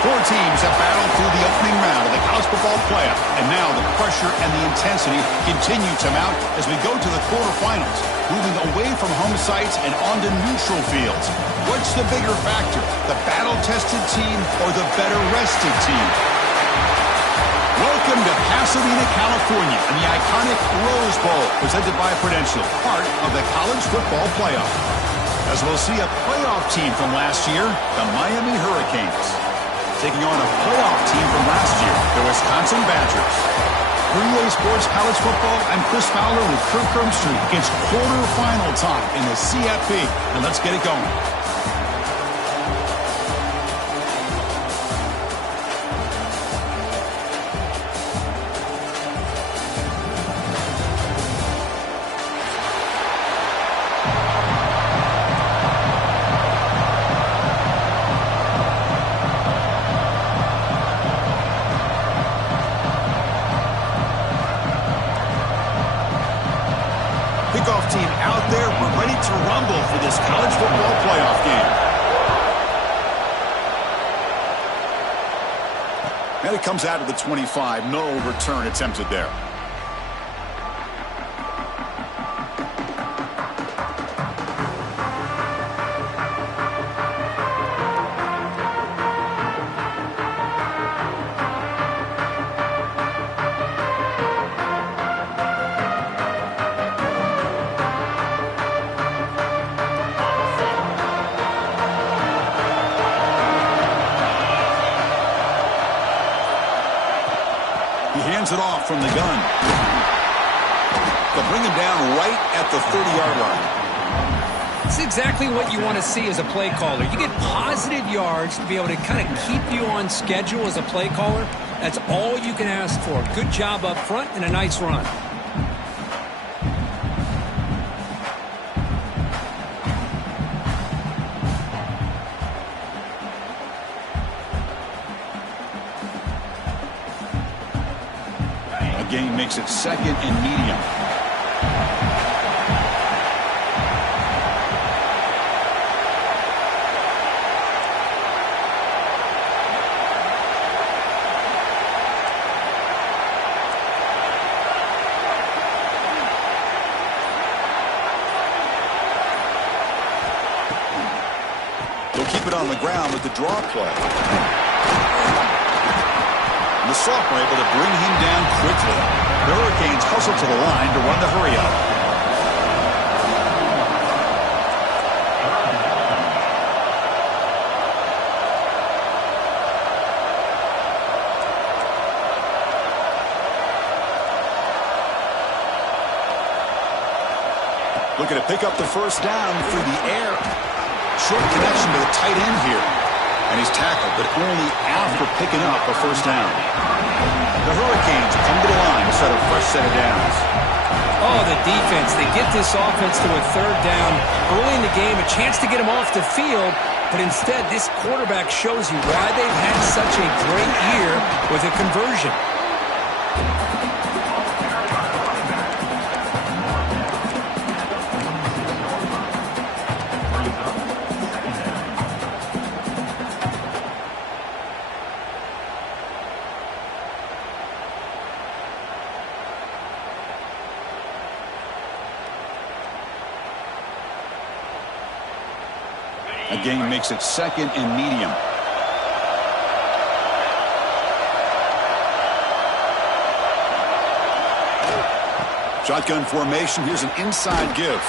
Four teams have battled through the opening round of the college football playoff, and now the pressure and the intensity continue to mount as we go to the quarterfinals, moving away from home sites and onto neutral fields. What's the bigger factor, the battle-tested team or the better-rested team? Welcome to Pasadena, California, and the iconic Rose Bowl, presented by Prudential, part of the college football playoff. As we'll see a playoff team from last year, the Miami Hurricanes, taking on a playoff team from last year, the Wisconsin Badgers. For EA Sports College Football, I'm Chris Fowler with Kirk Crumbstreet. It's quarterfinal time in the CFP, and let's get it going. Kickoff team out there. We're ready to rumble for this college football playoff game. And it comes out of the 25. No return attempted there. He hands it off from the gun. They'll bring him down right at the 30-yard line. It's exactly what you want to see as a play caller. You get positive yards to be able to kind of keep you on schedule as a play caller. That's all you can ask for. Good job up front and a nice run. Gain makes it second and medium. They'll keep it on the ground with the draw play. The sophomore able to bring him down quickly. The Hurricanes hustle to the line to run the hurry up. Looking to pick up the first down through the air. Short connection to the tight end here. And he's tackled, but only after picking up a first down. The Hurricanes come to the line to set a fresh set of downs. Oh, the defense. They get this offense to a third down early in the game, a chance to get them off the field, but instead this quarterback shows you why they've had such a great year with a conversion. Again, makes it second and medium. Shotgun formation. Here's an inside give.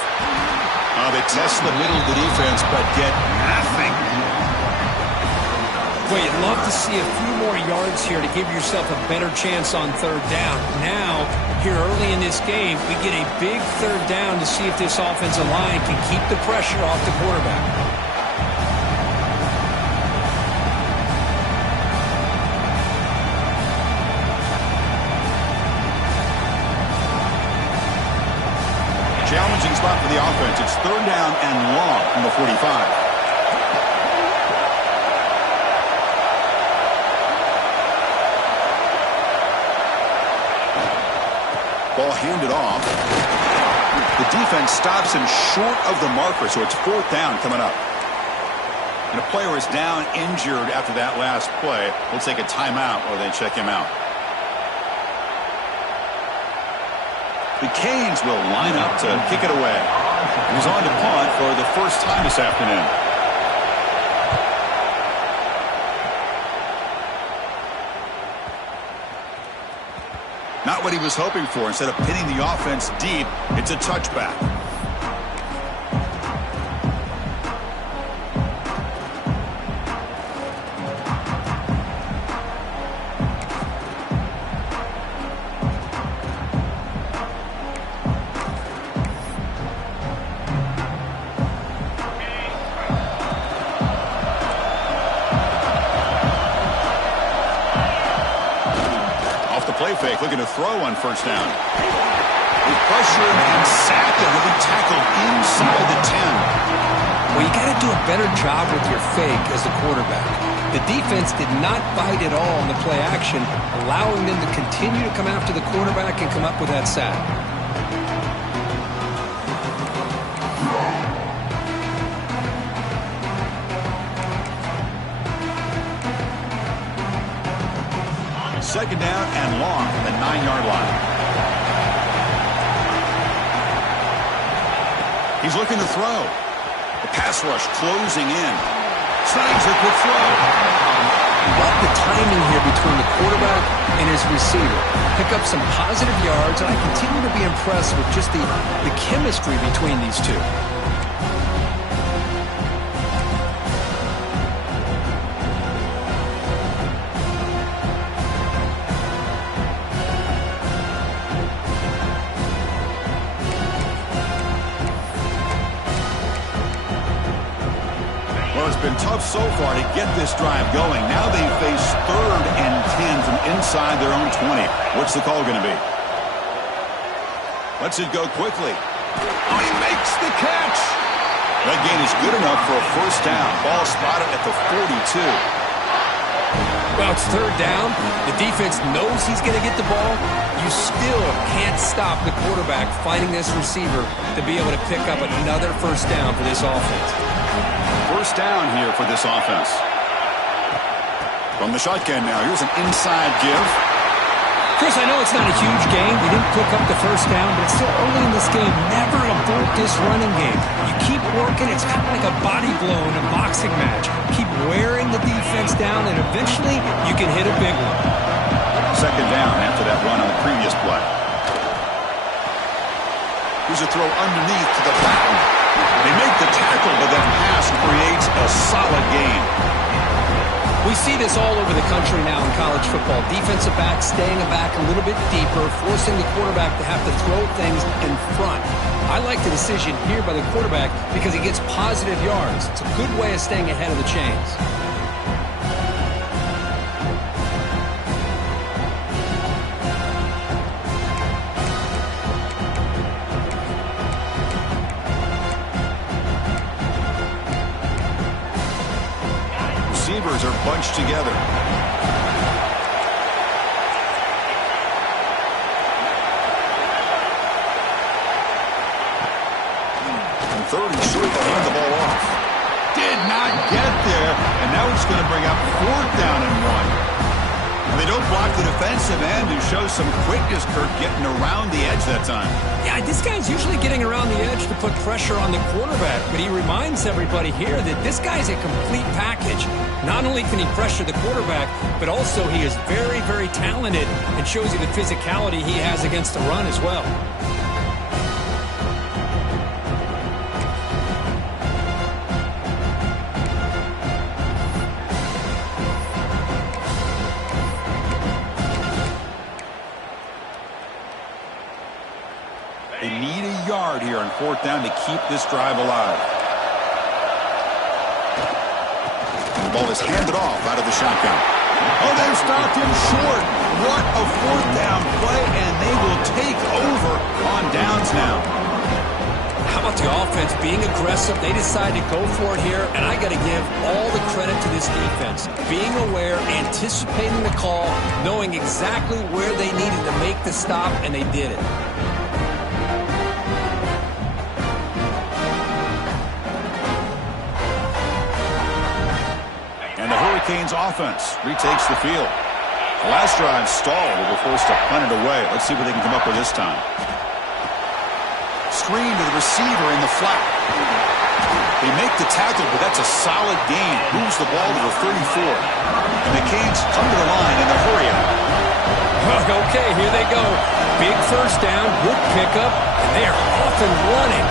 They test the middle of the defense, but get nothing. Well, you'd love to see a few more yards here to give yourself a better chance on third down. Now, here early in this game, we get a big third down to see if this offensive line can keep the pressure off the quarterback. Challenging spot for the offense. It's third down and long from the 45. Ball handed off. The defense stops him short of the marker, so it's fourth down coming up. And a player is down injured after that last play. We'll take a timeout or they check him out. The Canes will line up to kick it away. And he's on to punt for the first time this afternoon. Not what he was hoping for. Instead of pinning the offense deep, it's a touchback. Play fake, looking to throw on first down. With pressure and sacked, and will be tackled inside the 10. Well, you got to do a better job with your fake as the quarterback. The defense did not bite at all on the play action, allowing them to continue to come after the quarterback and come up with that sack. Second down and long from the 9-yard line. He's looking to throw. The pass rush closing in. Snags a quick throw. Love the timing here between the quarterback and his receiver. Pick up some positive yards, and I continue to be impressed with just the chemistry between these two. Been tough so far to get this drive going. Now they face 3rd and 10 from inside their own 20. What's the call going to be? Lets it go quickly. Oh, he makes the catch. That gain is good enough for a first down. Ball spotted at the 42. Well, it's 3rd down. The defense knows he's going to get the ball. You still can't stop the quarterback finding this receiver to be able to pick up another first down for this offense. First down here for this offense. From the shotgun now, here's an inside give. Chris, I know it's not a huge game. We didn't pick up the first down, but it's still early in this game. Never abort this running game. You keep working. It's kind of like a body blow in a boxing match. Keep wearing the defense down, and eventually you can hit a big one. Second down after that run on the previous play. Here's a throw underneath to the pattern. They make the tackle, but that pass creates a solid gain. We see this all over the country now in college football. Defensive backs staying back a little bit deeper, forcing the quarterback to have to throw things in front. I like the decision here by the quarterback because he gets positive yards. It's a good way of staying ahead of the chains. Receivers are bunched together. And 30 short to hand the ball off. Did not get there, and now it's going to bring up 4th down and 1. And they don't block the defensive end, who shows some quickness, Kurt, getting around the edge that time. Yeah, this guy's usually getting around the edge to put pressure on the quarterback, but he reminds everybody here that this guy's a complete package. Not only can he pressure the quarterback, but also he is very, very talented and shows you the physicality he has against the run as well. They need a yard here on 4th down to keep this drive alive. And the ball is handed off out of the shotgun. Oh, they've stopped him short. What a 4th down play, and they will take over on downs now. How about the offense being aggressive? They decide to go for it here, and I got to give all the credit to this defense. Being aware, anticipating the call, knowing exactly where they needed to make the stop, and they did it. Hurricanes offense retakes the field. The last drive stalled. They were forced to punt it away. Let's see what they can come up with this time. Screen to the receiver in the flat. They make the tackle, but that's a solid gain. Moves the ball to the 34. And the Canes come to the line in the hurry up. Okay, here they go. Big first down, good pickup, and they are off and running.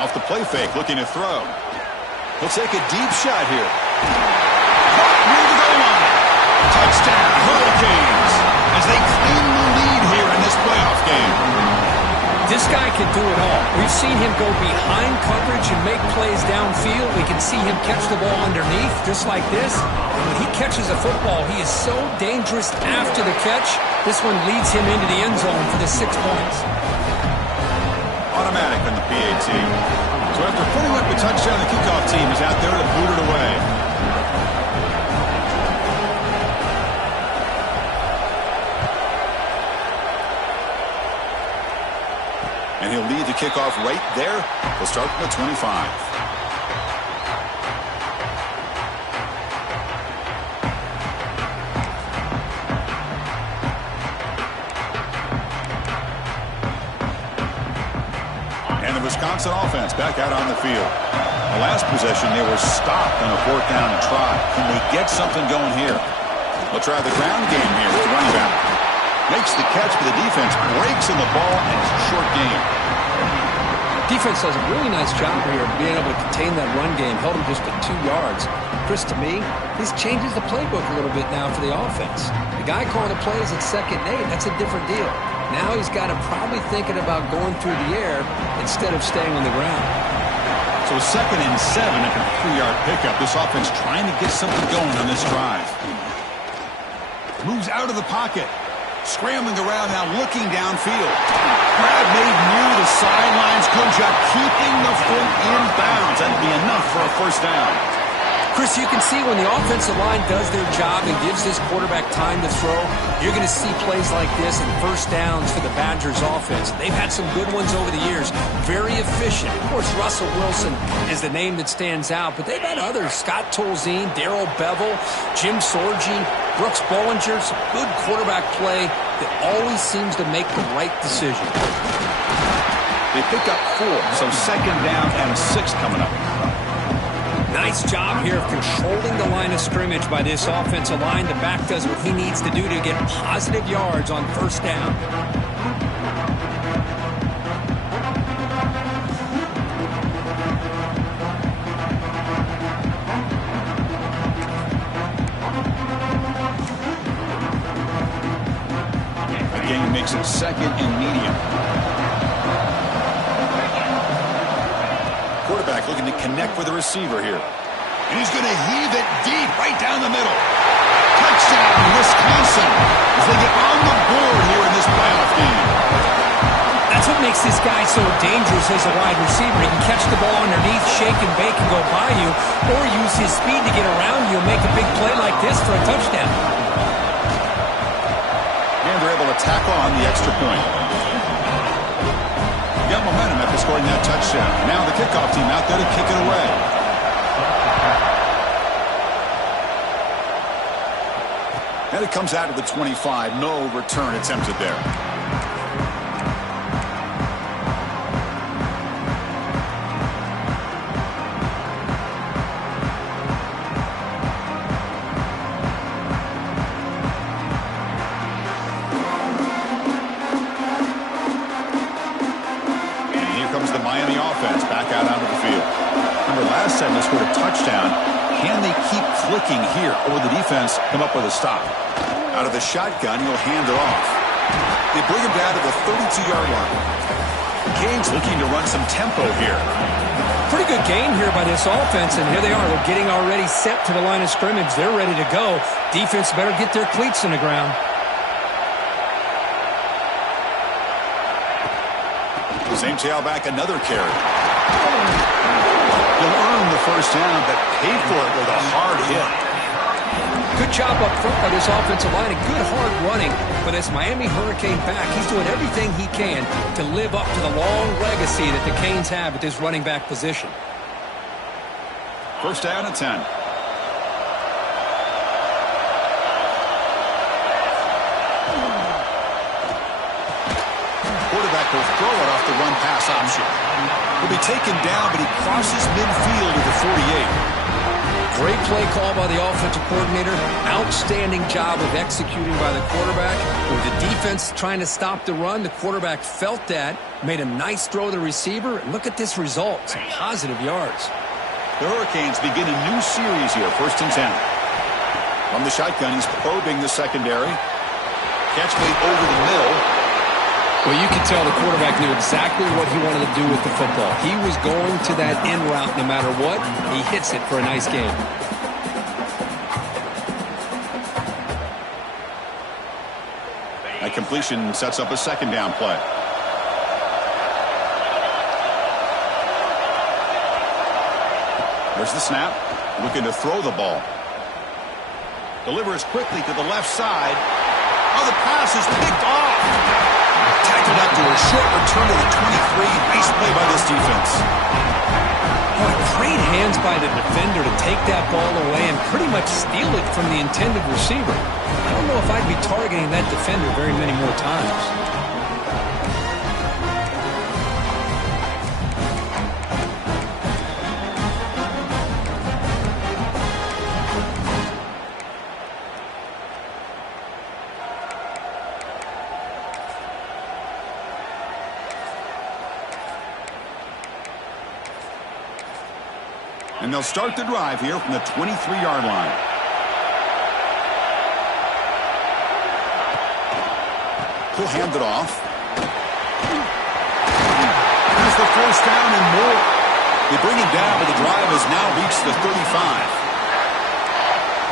Off the play fake, looking to throw. He'll take a deep shot here. Caught near the goal line. Touchdown, Hurricanes, as they claim the lead here in this playoff game. This guy can do it all. We've seen him go behind coverage and make plays downfield. We can see him catch the ball underneath, just like this. And when he catches a football, he is so dangerous after the catch. This one leads him into the end zone for the 6 points. Automatic on the PAT. So after putting up a touchdown, the kickoff team is out there to boot it away. And he'll lead the kickoff right there. We'll start from the 25. Wisconsin offense back out on the field. The last possession, they were stopped on a 4th down and try. Can they get something going here? They'll try the ground game here with the running back. Makes the catch, but the defense breaks in the ball, and it's a short game. Defense does a really nice job here of being able to contain that run game. Held him just at 2 yards. Chris, to me, this changes the playbook a little bit now for the offense. The guy calling the plays at 2nd and 8, that's a different deal. Now he's got him probably thinking about going through the air instead of staying on the ground. So 2nd and 7 after a 3-yard pickup. This offense trying to get something going on this drive. Moves out of the pocket. Scrambling around now, looking downfield. Grab made near the sidelines. Good job keeping the foot in bounds. That'd be enough for a 1st down. Chris, you can see when the offensive line does their job and gives this quarterback time to throw, you're going to see plays like this and 1st downs for the Badgers offense. They've had some good ones over the years. Very efficient. Of course, Russell Wilson is the name that stands out, but they've had others. Scott Tolzien, Darrell Bevel, Jim Sorgi, Brooks Bollinger. Some good quarterback play that always seems to make the right decision. They pick up 4, so 2nd down and 6 coming up. Nice job here of controlling the line of scrimmage by this offensive line. The back does what he needs to do to get positive yards on 1st down. The game makes it 2nd and medium. Quarterback looking to connect with the receiver here. And he's going to heave it deep right down the middle. Touchdown, Wisconsin, as they get on the board here in this playoff game. That's what makes this guy so dangerous as a wide receiver. He can catch the ball underneath, shake and bake and go by you, or use his speed to get around you and make a big play like this for a touchdown. And they're able to tack on the extra point. Got momentum after scoring that touchdown. Now the kickoff team out there to kick it away. And it comes out to the 25. No return attempted there. They scored a touchdown. Can they keep clicking here, or will the defense come up with a stop? Out of the shotgun, he'll hand it off. They bring him down to the 32-yard line. Canes looking to run some tempo here. Pretty good game here by this offense, and here they are. They're getting already set to the line of scrimmage. They're ready to go. Defense better get their cleats in the ground. Same tailback, another carry. He'll earn the 1st down, but paid for it with a hard hit. Good job up front by this offensive line and good hard running for this Miami Hurricane back. He's doing everything he can to live up to the long legacy that the Canes have at this running back position. First down and 10. Quarterback will throw it off the run-pass option. He'll be taken down, but he crosses midfield at the 48. Great play call by the offensive coordinator. Outstanding job of executing by the quarterback. With the defense trying to stop the run, the quarterback felt that, made a nice throw to the receiver, and look at this result. Some positive yards. The Hurricanes begin a new series here, 1st and 10. From the shotgun, he's probing the secondary. Catch made over the middle. Well, you could tell the quarterback knew exactly what he wanted to do with the football. He was going to that in route no matter what. He hits it for a nice gain. That completion sets up a 2nd down play. There's the snap. Looking to throw the ball. Delivers quickly to the left side. Oh, the pass is picked off. Tackled after a short return to the 23. Nice play by this defense. Oh, great hands by the defender to take that ball away and pretty much steal it from the intended receiver. I don't know if I'd be targeting that defender very many more times. And they'll start the drive here from the 23-yard line. He'll hand it off. Here's the 1st down and more. They bring him down, but the drive has now reached the 35.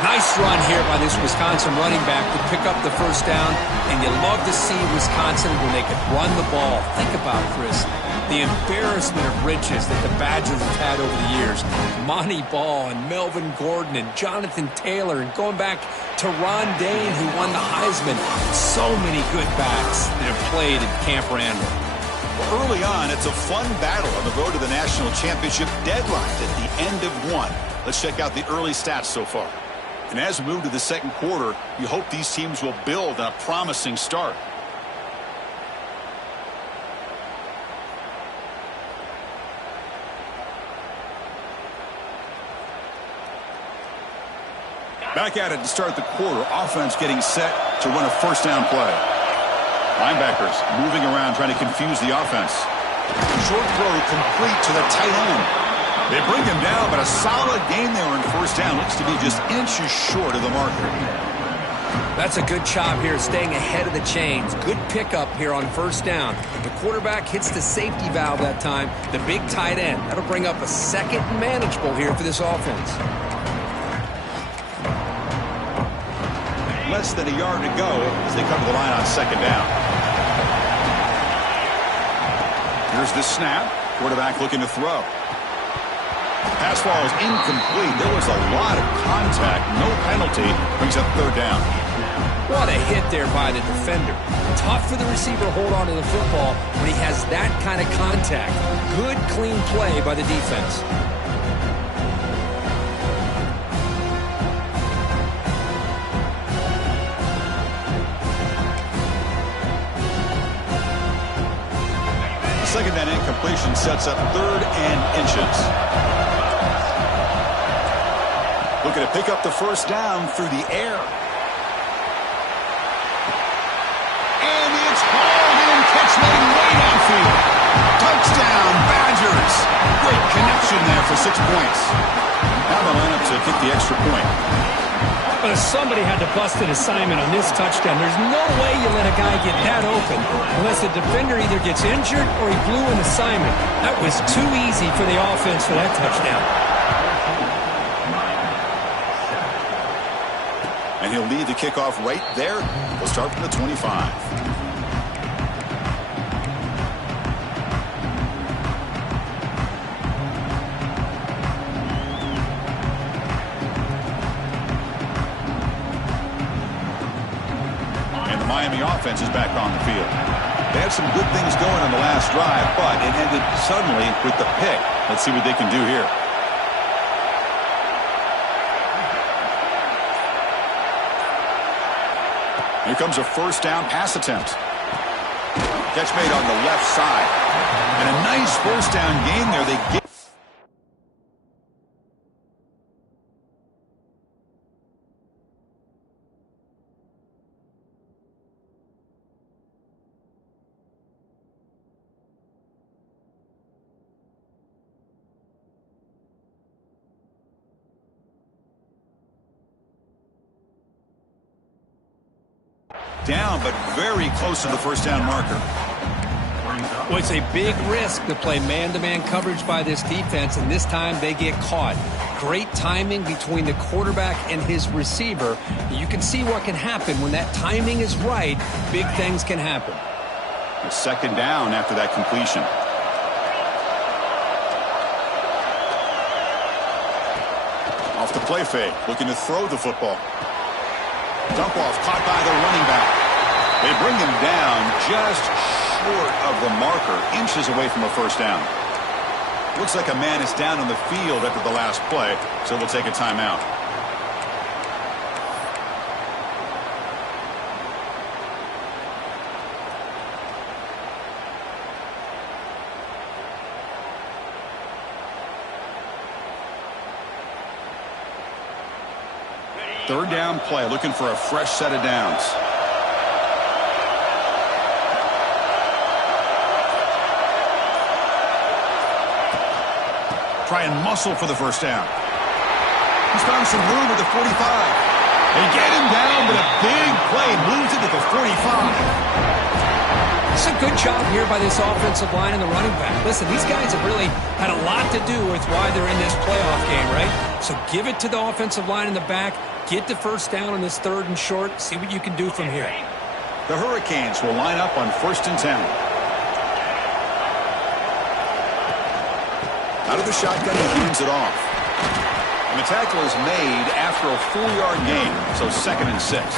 Nice run here by this Wisconsin running back to pick up the 1st down, and you love to see Wisconsin when they can run the ball. Think about, Chris, the embarrassment of riches that the Badgers have had over the years. Monty Ball and Melvin Gordon and Jonathan Taylor, and going back to Ron Dane, who won the Heisman. So many good backs that have played at Camp Randall. Well, early on, it's a fun battle on the road to the national championship deadline at the end of one. Let's check out the early stats so far. And as we move to the 2nd quarter, you hope these teams will build on a promising start. Back at it to start the quarter. Offense getting set to run a 1st down play. Linebackers moving around trying to confuse the offense. Short throw complete to the tight end. They bring him down, but a solid gain there on 1st down. Looks to be just inches short of the marker. That's a good job here, staying ahead of the chains. Good pickup here on 1st down. The quarterback hits the safety valve that time. The big tight end. That'll bring up a 2nd and manageable here for this offense. Less than a yard to go as they come to the line on 2nd down. Here's the snap. Quarterback looking to throw. Pass ball is incomplete. There was a lot of contact. No penalty. Brings up 3rd down. What a hit there by the defender. Tough for the receiver to hold on to the football when he has that kind of contact. Good, clean play by the defense. Second down incompletion sets up 3rd and inches. Looking to pick up the 1st down through the air. And it's hauled in. Catch made way downfield. Touchdown, Badgers. Great connection there for 6 points. Now the lineup to kick the extra point. But somebody had to bust an assignment on this touchdown. There's no way you let a guy get that open unless the defender either gets injured or he blew an assignment. That was too easy for the offense for that touchdown. And he'll lead the kickoff right there. We'll start from the 25. Miami offense is back on the field. They had some good things going on the last drive, but it ended suddenly with the pick. Let's see what they can do here. Here comes a first down pass attempt. Catch made on the left side. And a nice first down gain there. They get down, but very close to the first down marker. Well, it's a big risk to play man-to-man coverage by this defense, and this time they get caught. Great timing between the quarterback and his receiver. You can see what can happen when that timing is right. Big things can happen. A second down after that completion. Off the play fake, looking to throw the football. Dump off caught by the running back. They bring him down just short of the marker, inches away from a first down. Looks like a man is down on the field after the last play, so we'll take a timeout. Third down play, looking for a fresh set of downs. Try and muscle for the first down. He's found some room at the 45. They get him down, but a big play moves it to the 45. It's a good job here by this offensive line and the running back. Listen, these guys have really had a lot to do with why they're in this playoff game, right? So give it to the offensive line in the back. Get the first down on this third and short. See what you can do from here. The Hurricanes will line up on 1st and 10. Out of the shotgun, he hands it off. And the tackle is made after a 4-yard gain, so 2nd and 6.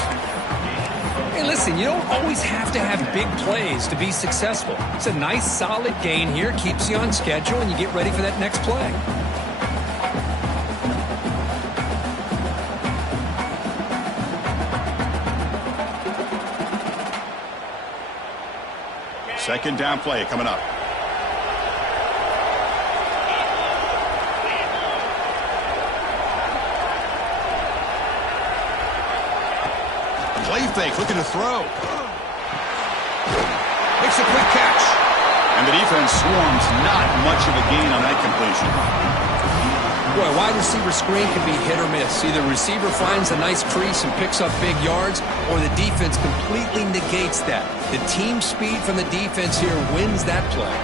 Hey, listen, you don't always have to have big plays to be successful. It's a nice, solid gain here. Keeps you on schedule, and you get ready for that next play. Second down play coming up. Play fake, looking to throw. Makes a quick catch. And the defense swarms, not much of a gain on that completion. Boy, a wide receiver screen can be hit or miss. Either receiver finds a nice crease and picks up big yards, or the defense completely negates that. The team speed from the defense here wins that play.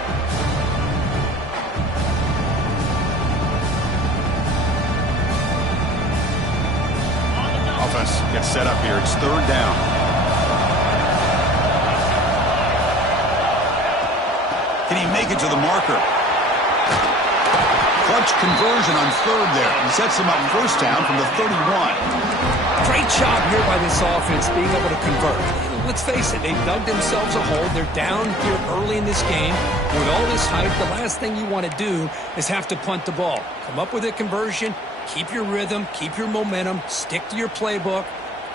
Offense gets set up here. It's third down. Can he make it to the marker? Clutch conversion on third there. He sets him up first down from the 31. Great job here by this offense being able to convert. Let's face it, they dug themselves a hole. They're down here early in this game. With all this hype, the last thing you want to do is have to punt the ball. Come up with a conversion, keep your rhythm, keep your momentum, stick to your playbook.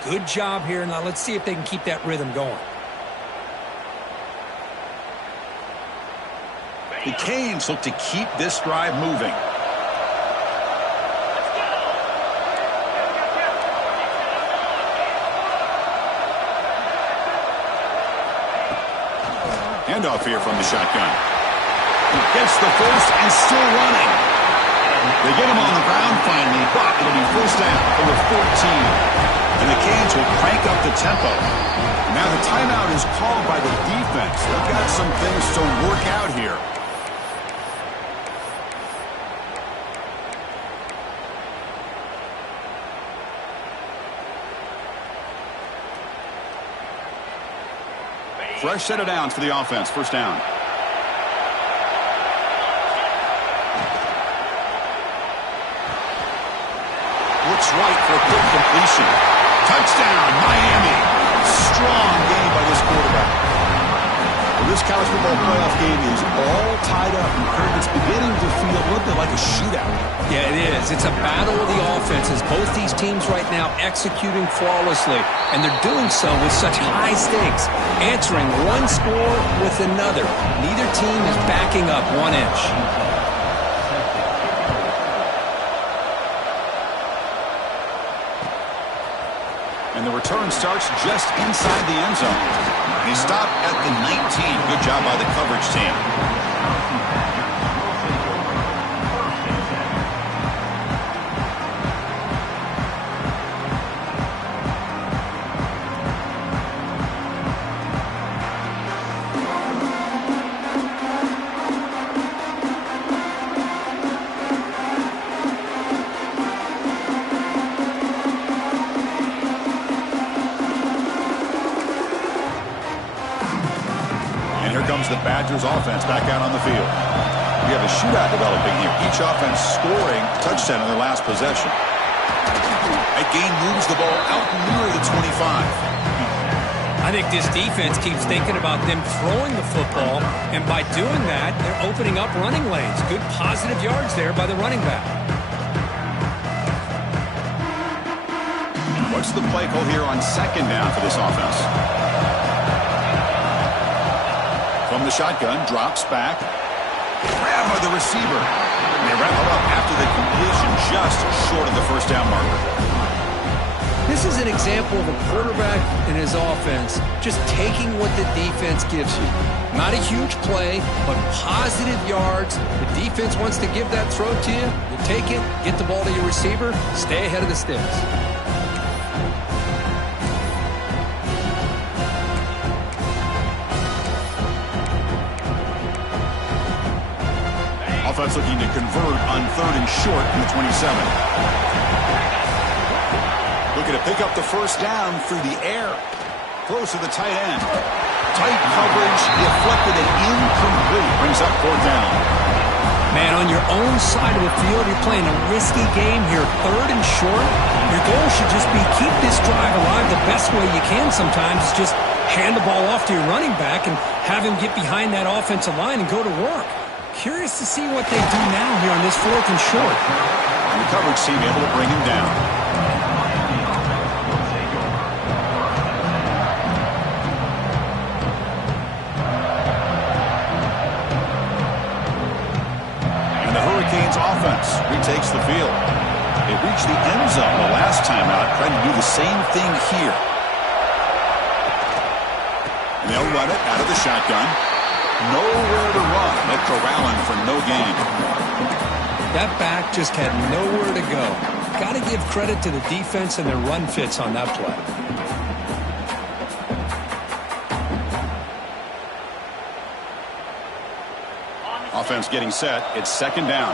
Good job here. Now let's see if they can keep that rhythm going. The Canes look to keep this drive moving. Handoff here from the shotgun. He gets the first and still running. They get him on the ground finally, but it'll be first down from the 14. And the Canes will crank up the tempo. Now the timeout is called by the defense. They've got some things to work out here. Fresh set of downs for the offense. First down. Looks right for a quick completion. Touchdown, Miami. Strong game by this quarterback. Well, this college football playoff game is all tied up. It's beginning to feel a little bit like a shootout. Yeah, it is. It's a battle of the offenses. Both these teams right now executing flawlessly, and they're doing so with such high stakes, answering one score with another. Neither team is backing up 1 inch. And the return starts just inside the end zone. He stopped at the 19. Good job by the coverage team. The Badgers offense back out on the field. We have a shootout developing here. Each offense scoring a touchdown in their last possession. That game moves the ball out near the 25. I think this defense keeps thinking about them throwing the football, and by doing that, they're opening up running lanes. Good positive yards there by the running back. What's the play call here on second down for this offense? From the shotgun, drops back. Grab by the receiver. And they wrap it up after the completion just short of the first down marker. This is an example of a quarterback and his offense just taking what the defense gives you. Not a huge play, but positive yards. The defense wants to give that throw to you. You take it, get the ball to your receiver, stay ahead of the sticks. Offense looking to convert on 3rd and short in the 27. Looking to pick up the first down through the air. Close to the tight end. Tight coverage, deflected and incomplete. Brings up 4th down. Man, on your own side of the field, you're playing a risky game here. 3rd and short. Your goal should just be keep this drive alive the best way you can sometimes. Is just hand the ball off to your running back and have him get behind that offensive line and go to work. Curious to see what they do now here on this 4th and short. And the coverage team able to bring him down. And the Hurricanes offense retakes the field. They reached the end zone the last time out, trying to do the same thing here. And they'll run it out of the shotgun. Nowhere to run. They're corralling for no gain. That back just had nowhere to go. Got to give credit to the defense and their run fits on that play. Offense getting set. It's 2nd down.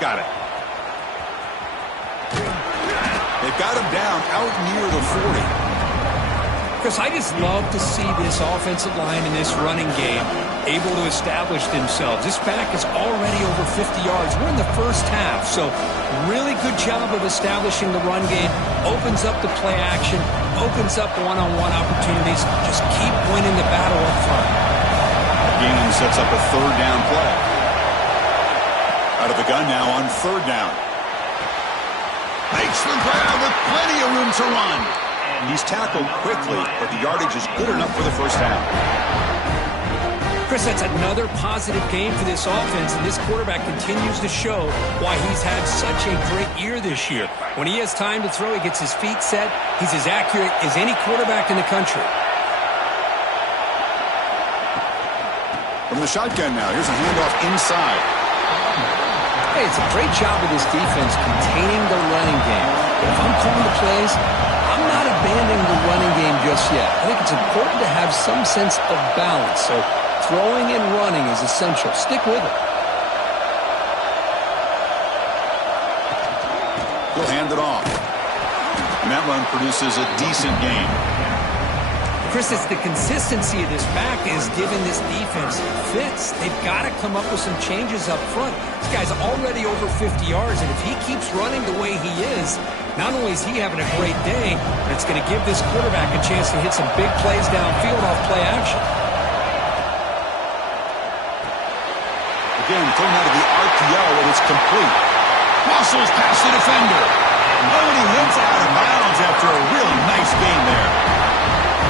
Got it. They've got him down out near the 40. Chris, I just love to see this offensive line in this running game able to establish themselves. This back is already over 50 yards. We're in the first half, so really good job of establishing the run game. Opens up the play action, opens up one-on-one opportunities. Just keep winning the battle up front. Gain sets up a 3rd down play. Out of the gun now on 3rd down. Makes the grab with plenty of room to run. And he's tackled quickly, but the yardage is good enough for the first down. Chris, that's another positive game for this offense, and this quarterback continues to show why he's had such a great year this year. When he has time to throw, he gets his feet set. He's as accurate as any quarterback in the country. From the shotgun now, here's a handoff inside. Hey, it's a great job of this defense containing the running game. But if I'm calling the plays, I'm not abandoning the running game just yet. I think it's important to have some sense of balance. So throwing and running is essential. Stick with it. He'll hand it off. And that run produces a decent gain. Chris, it's the consistency of this back is giving this defense fits. They've got to come up with some changes up front. This guy's already over 50 yards, and if he keeps running the way he is, not only is he having a great day, but it's going to give this quarterback a chance to hit some big plays downfield off play action. Again, thrown out of the RPO, and it's complete. Muscles past the defender. Oh, and he hits out of bounds after a really nice game there.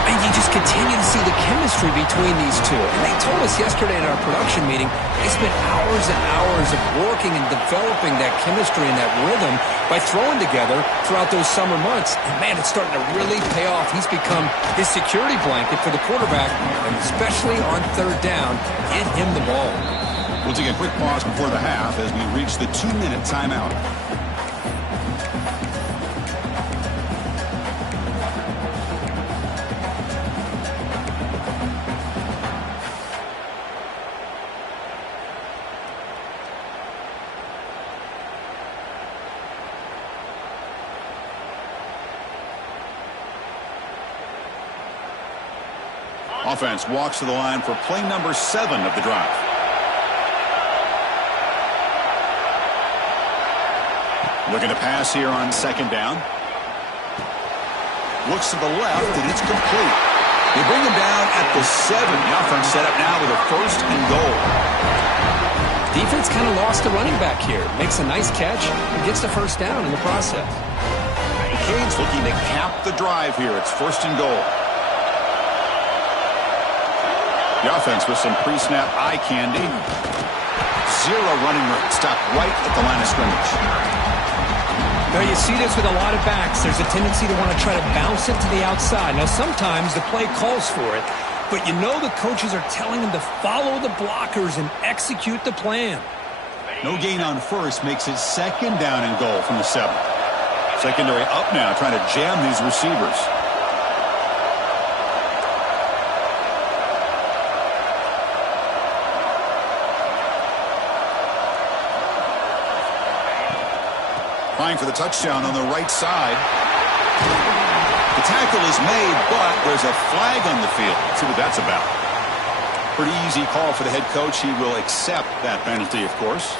And you just continue to see the chemistry between these two. And they told us yesterday in our production meeting, they spent hours and hours of working and developing that chemistry and that rhythm by throwing together throughout those summer months. And, man, it's starting to really pay off. He's become his security blanket for the quarterback, and especially on third down, get him the ball. We'll take a quick pause before the half as we reach the 2-minute timeout. Offense walks to the line for play number 7 of the drive. Looking to pass here on second down. Looks to the left, and it's complete. They bring him down at the 7. The offense set up now with a 1st and goal. Defense kind of lost the running back here. Makes a nice catch and gets the 1st down in the process. The Canes looking to cap the drive here. It's 1st and goal. The offense with some pre-snap eye candy. 0 running room. Stopped right at the line of scrimmage. Now you see this with a lot of backs. There's a tendency to want to try to bounce it to the outside. Now sometimes the play calls for it, but you know the coaches are telling them to follow the blockers and execute the plan. No gain on 1st makes it 2nd down and goal from the 7. Secondary up now, trying to jam these receivers. Trying for the touchdown on the right side. The tackle is made, but there's a flag on the field. Let's see what that's about. Pretty easy call for the head coach. He will accept that penalty, of course.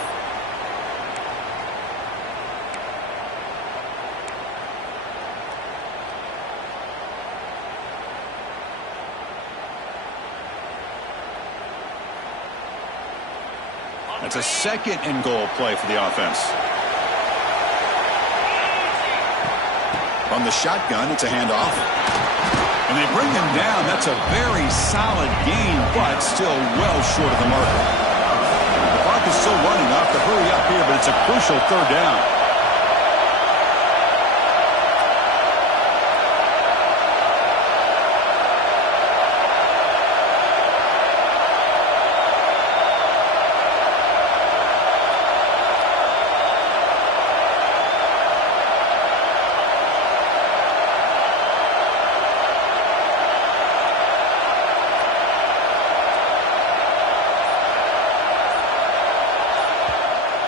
That's a 2nd and goal play for the offense. On the shotgun, it's a handoff. And they bring him down. That's a very solid gain, but still well short of the marker. The clock is still running. Off to hurry up here, but it's a crucial 3rd down.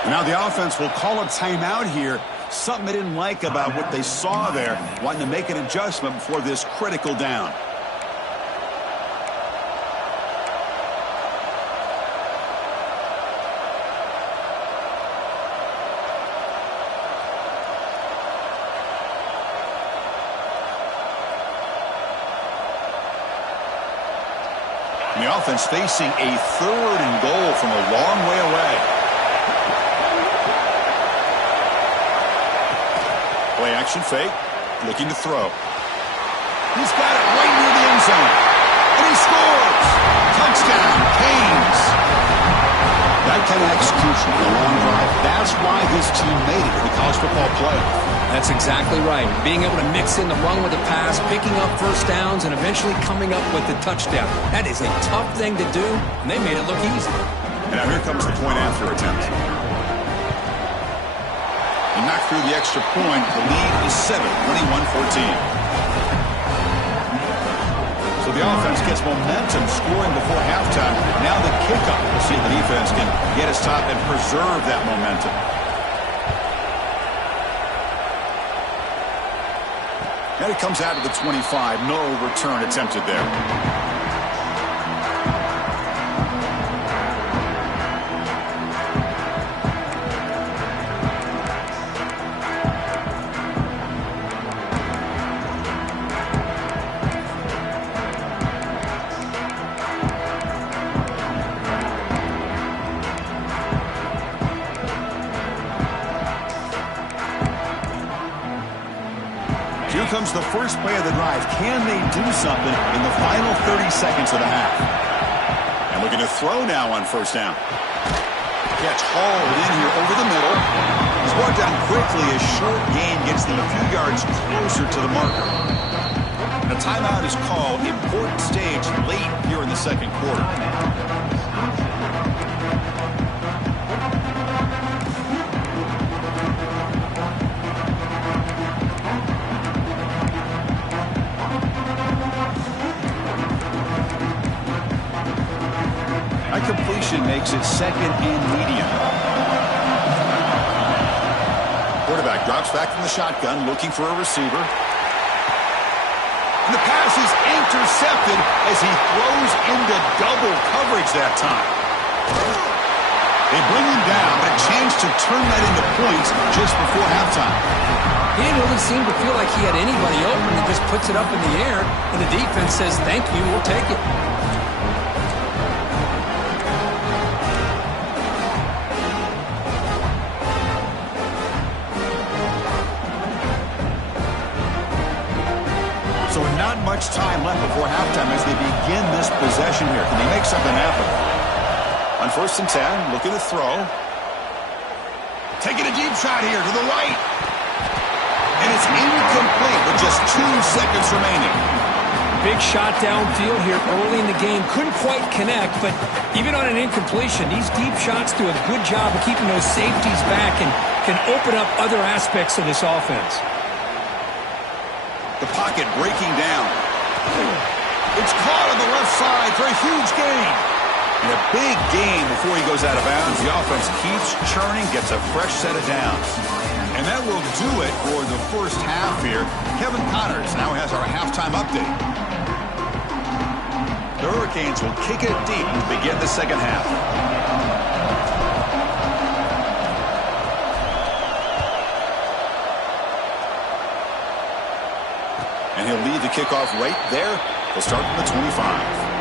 Now the offense will call a timeout here. Something they didn't like about what they saw there. Wanting to make an adjustment before this critical down. And the offense facing a 3rd and goal from a long way away. Play action fake, looking to throw. He's got it right near the end zone. And he scores! Touchdown, Canes! That kind of execution in a long drive, that's why his team made it in the college football playoff. That's exactly right. Being able to mix in the run with the pass, picking up 1st downs, and eventually coming up with the touchdown. That is a tough thing to do, and they made it look easy. And now here comes the point after attempt. He knocked through the extra point. The lead is 7, 21-14. So the offense gets momentum scoring before halftime. Now the kickoff. We'll see if the defense can get his top and preserve that momentum. And it comes out of the 25. No return attempted there. Here comes the first play of the drive. Can they do something in the final 30 seconds of the half? And looking to throw now on first down. Catch hauled in here over the middle. He's brought down quickly as short gain gets them a few yards closer to the marker. And a timeout is called. Important stage late here in the second quarter. Completion makes it second and medium. Quarterback drops back from the shotgun, looking for a receiver. And the pass is intercepted as he throws into double coverage that time. They bring him down, but a chance to turn that into points just before halftime. He didn't really seem to feel like he had anybody open. He just puts it up in the air, and the defense says, thank you, we'll take it. So not much time left before halftime as they begin this possession here. Can they make something happen? On 1st and 10, looking to throw. Taking a deep shot here to the right. And it's incomplete with just 2 seconds remaining. Big shot downfield here early in the game. Couldn't quite connect, but even on an incompletion, these deep shots do a good job of keeping those safeties back and can open up other aspects of this offense. The pocket breaking down. It's caught on the left side for a huge gain. And a big gain before he goes out of bounds. The offense keeps churning, gets a fresh set of downs. And that will do it for the first half here. Kevin Connors now has our halftime update. The Hurricanes will kick it deep to begin the second half. And he'll lead the kickoff right there. He'll start from the 25.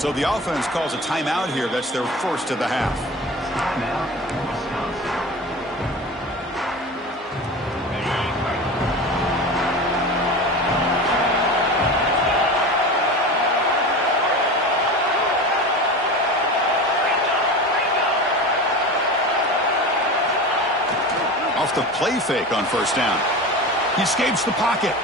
So the offense calls a timeout here. That's their first of the half. Off the play fake on first down. He escapes the pocket.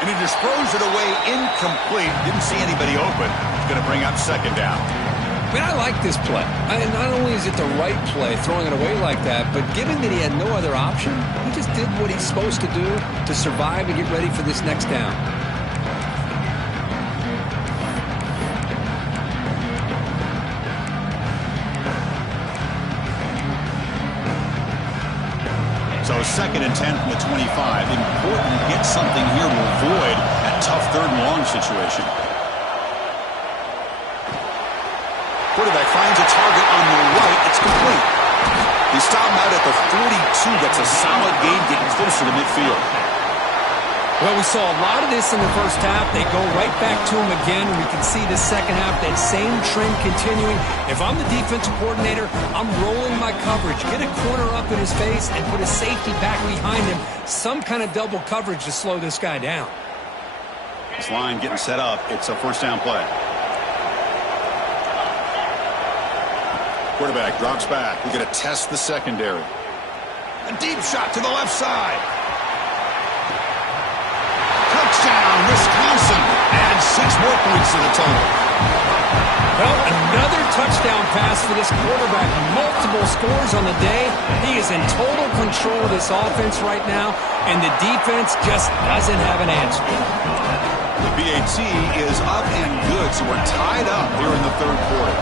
And he just throws it away incomplete. Didn't see anybody open. It's going to bring up second down. I mean, I like this play. Not only is it the right play, throwing it away like that, but given that he had no other option, he just did what he's supposed to do to survive and get ready for this next down. So 2nd and 10 from the 25. Important to get something here to avoid that tough 3rd and long situation. Quarterback finds a target on the right. It's complete. He stopped out at the 42. That's a solid gain getting closer to midfield. Well, we saw a lot of this in the first half. They go right back to him again. We can see the second half, that same trend continuing. If I'm the defensive coordinator, I'm rolling my coverage. Get a corner up in his face and put a safety back behind him. Some kind of double coverage to slow this guy down. This line getting set up. It's a first down play. Quarterback drops back. We're going to test the secondary. A deep shot to the left side. Touchdown, Wisconsin. And add 6 more points to the total. Well, another touchdown pass for this quarterback. Multiple scores on the day. He is in total control of this offense right now, and the defense just doesn't have an answer. The BAT is up and good, so we're tied up here in the third quarter.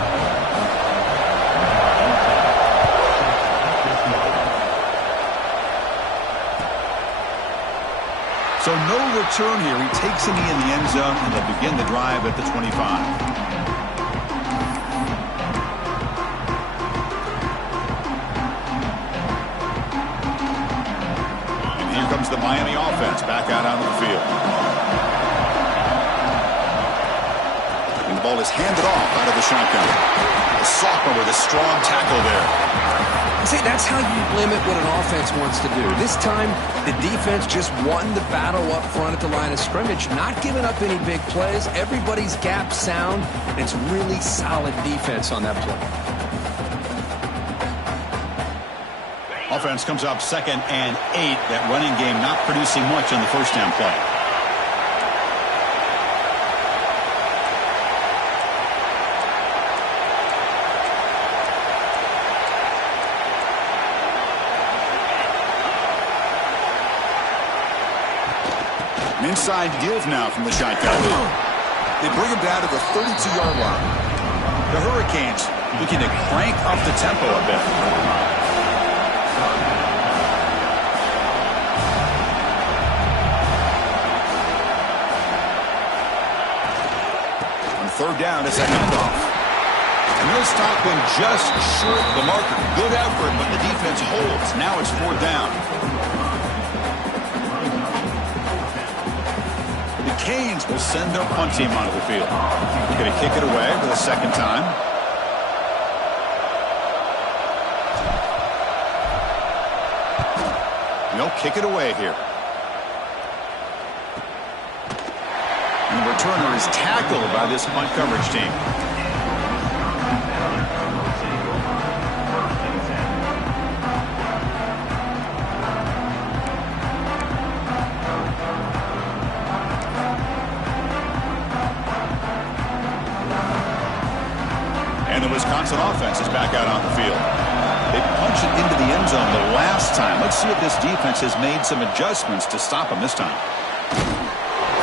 So no return here. He takes it in the end zone, and they'll begin the drive at the 25. The Miami offense back out onto the field. And the ball is handed off out of the shotgun. The sophomore with a strong tackle there. See, that's how you limit what an offense wants to do. This time, the defense just won the battle up front at the line of scrimmage, not giving up any big plays. Everybody's gap sound. It's really solid defense on that play. Offense comes up 2nd and 8. That running game not producing much on the first down play. An inside give now from the shotgun. They bring him down to the 32-yard line. The Hurricanes looking to crank up the tempo a bit. Third down, it's a handoff. And they'll stop him just short of the marker. Good effort, but the defense holds. Now it's 4th down. The Canes will send their punt team onto the field. Going to kick it away for the 2nd time. They'll kick it away here. And the returner is tackled by this punt coverage team. And the Wisconsin offense is back out on the field. They punched it into the end zone the last time. Let's see if this defense has made some adjustments to stop them this time.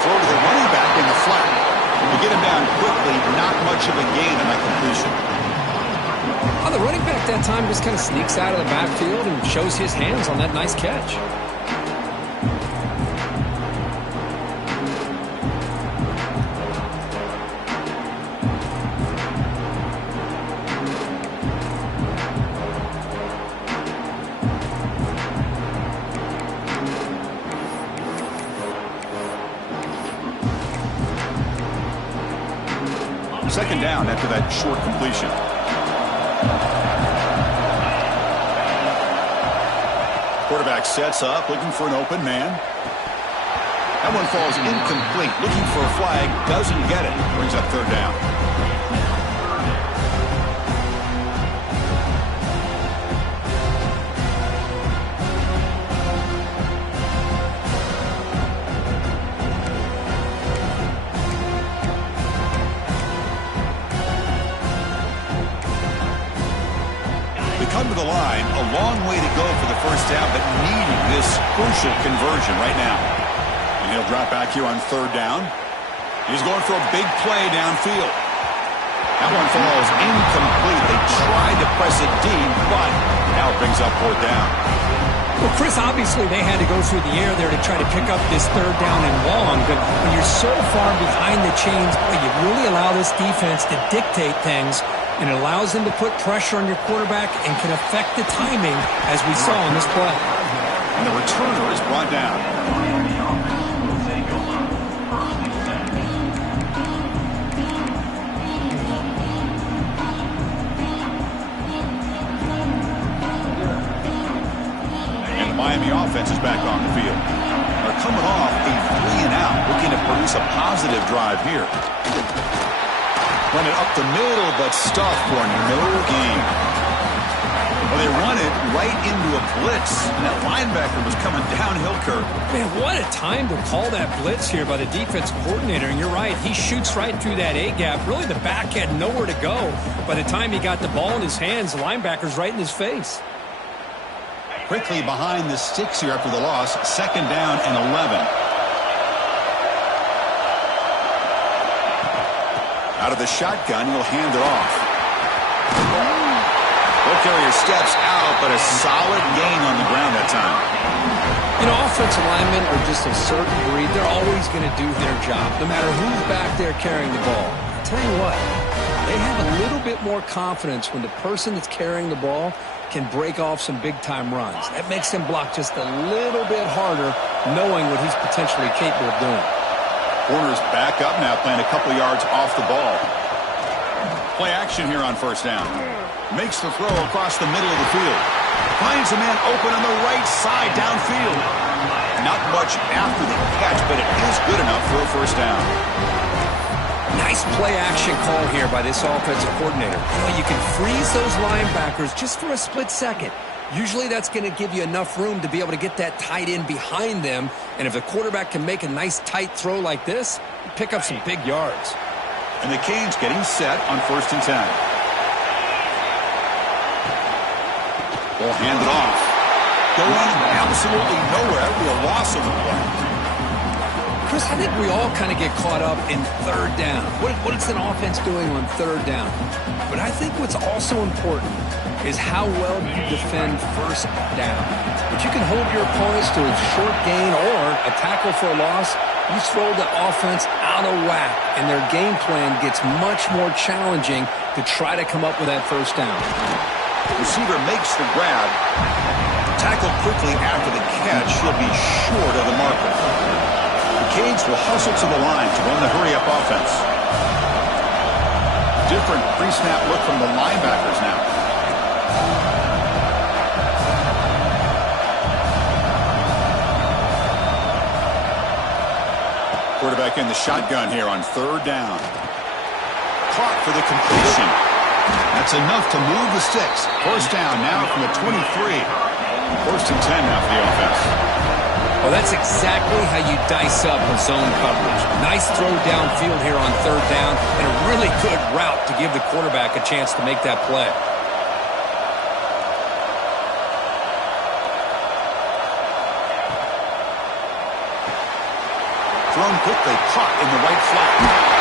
Throw to the running back in the flat. To get him down quickly, not much of a gain on that completion. Oh, the running back that time just kind of sneaks out of the backfield and shows his hands on that nice catch. Second down after that short completion. Quarterback sets up, looking for an open man. That one falls incomplete. Looking for a flag, doesn't get it. Brings up 3rd down. Come to the line, a long way to go for the first down, but needing this crucial conversion right now. And he'll drop back here on 3rd down. He's going for a big play downfield. That one falls incomplete. They tried to press it deep, but now it brings up 4th down. Well, Chris, obviously they had to go through the air there to try to pick up this 3rd down and long, but when you're so far behind the chains, boy, you really allow this defense to dictate things. And it allows them to put pressure on your quarterback and can affect the timing, as we saw on this play. And the returner is brought down. And the Miami offense is back on the field. They're coming off a 3-and-out, looking to produce a positive drive here. Run it up the middle, but stuffed for no gain. Well, they run it right into a blitz, and that linebacker was coming downhill, Kirk. Man, what a time to call that blitz here by the defense coordinator. And you're right, he shoots right through that A-gap. Really, the back had nowhere to go. By the time he got the ball in his hands, the linebacker's right in his face. Quickly behind the sticks here after the loss. 2nd down and 11. Out of the shotgun, he'll hand it off. Ball carrier steps out, but a solid gain on the ground that time. You know, offensive linemen are just a certain breed. They're always going to do their job, no matter who's back there carrying the ball. I'll tell you what, they have a little bit more confidence when the person that's carrying the ball can break off some big-time runs. That makes him block just a little bit harder, knowing what he's potentially capable of doing. Corner's back up now, playing a couple yards off the ball. Play action here on 1st down. Makes the throw across the middle of the field. Finds a man open on the right side downfield. Not much after the catch, but it is good enough for a 1st down. Nice play action call here by this offensive coordinator. You know, you can freeze those linebackers just for a split second. Usually that's going to give you enough room to be able to get that tight end behind them. And if the quarterback can make a nice tight throw like this, you pick up some big yards. And the Canes getting set on 1st and 10. Ball handed off. Going absolutely nowhere. That would be a loss on the play. Chris, I think we all kind of get caught up in 3rd down. What is an offense doing on 3rd down? But I think what's also important is how well you defend 1st down. If you can hold your opponents to a short gain or a tackle for a loss, you throw the offense out of whack, and their game plan gets much more challenging to try to come up with that 1st down. Receiver makes the grab. Tackled quickly after the catch. He'll be short of the marker. The Canes will hustle to the line to run the hurry-up offense. Different pre-snap look from the linebackers now. Quarterback in the shotgun here on 3rd down. Clock for the completion. That's enough to move the sticks. 1st down now from the 23. 1st and 10 now for the offense. Well, that's exactly how you dice up a zone coverage. Nice throw downfield here on 3rd down, and a really good route to give the quarterback a chance to make that play. Thrown quickly, caught in the right flat.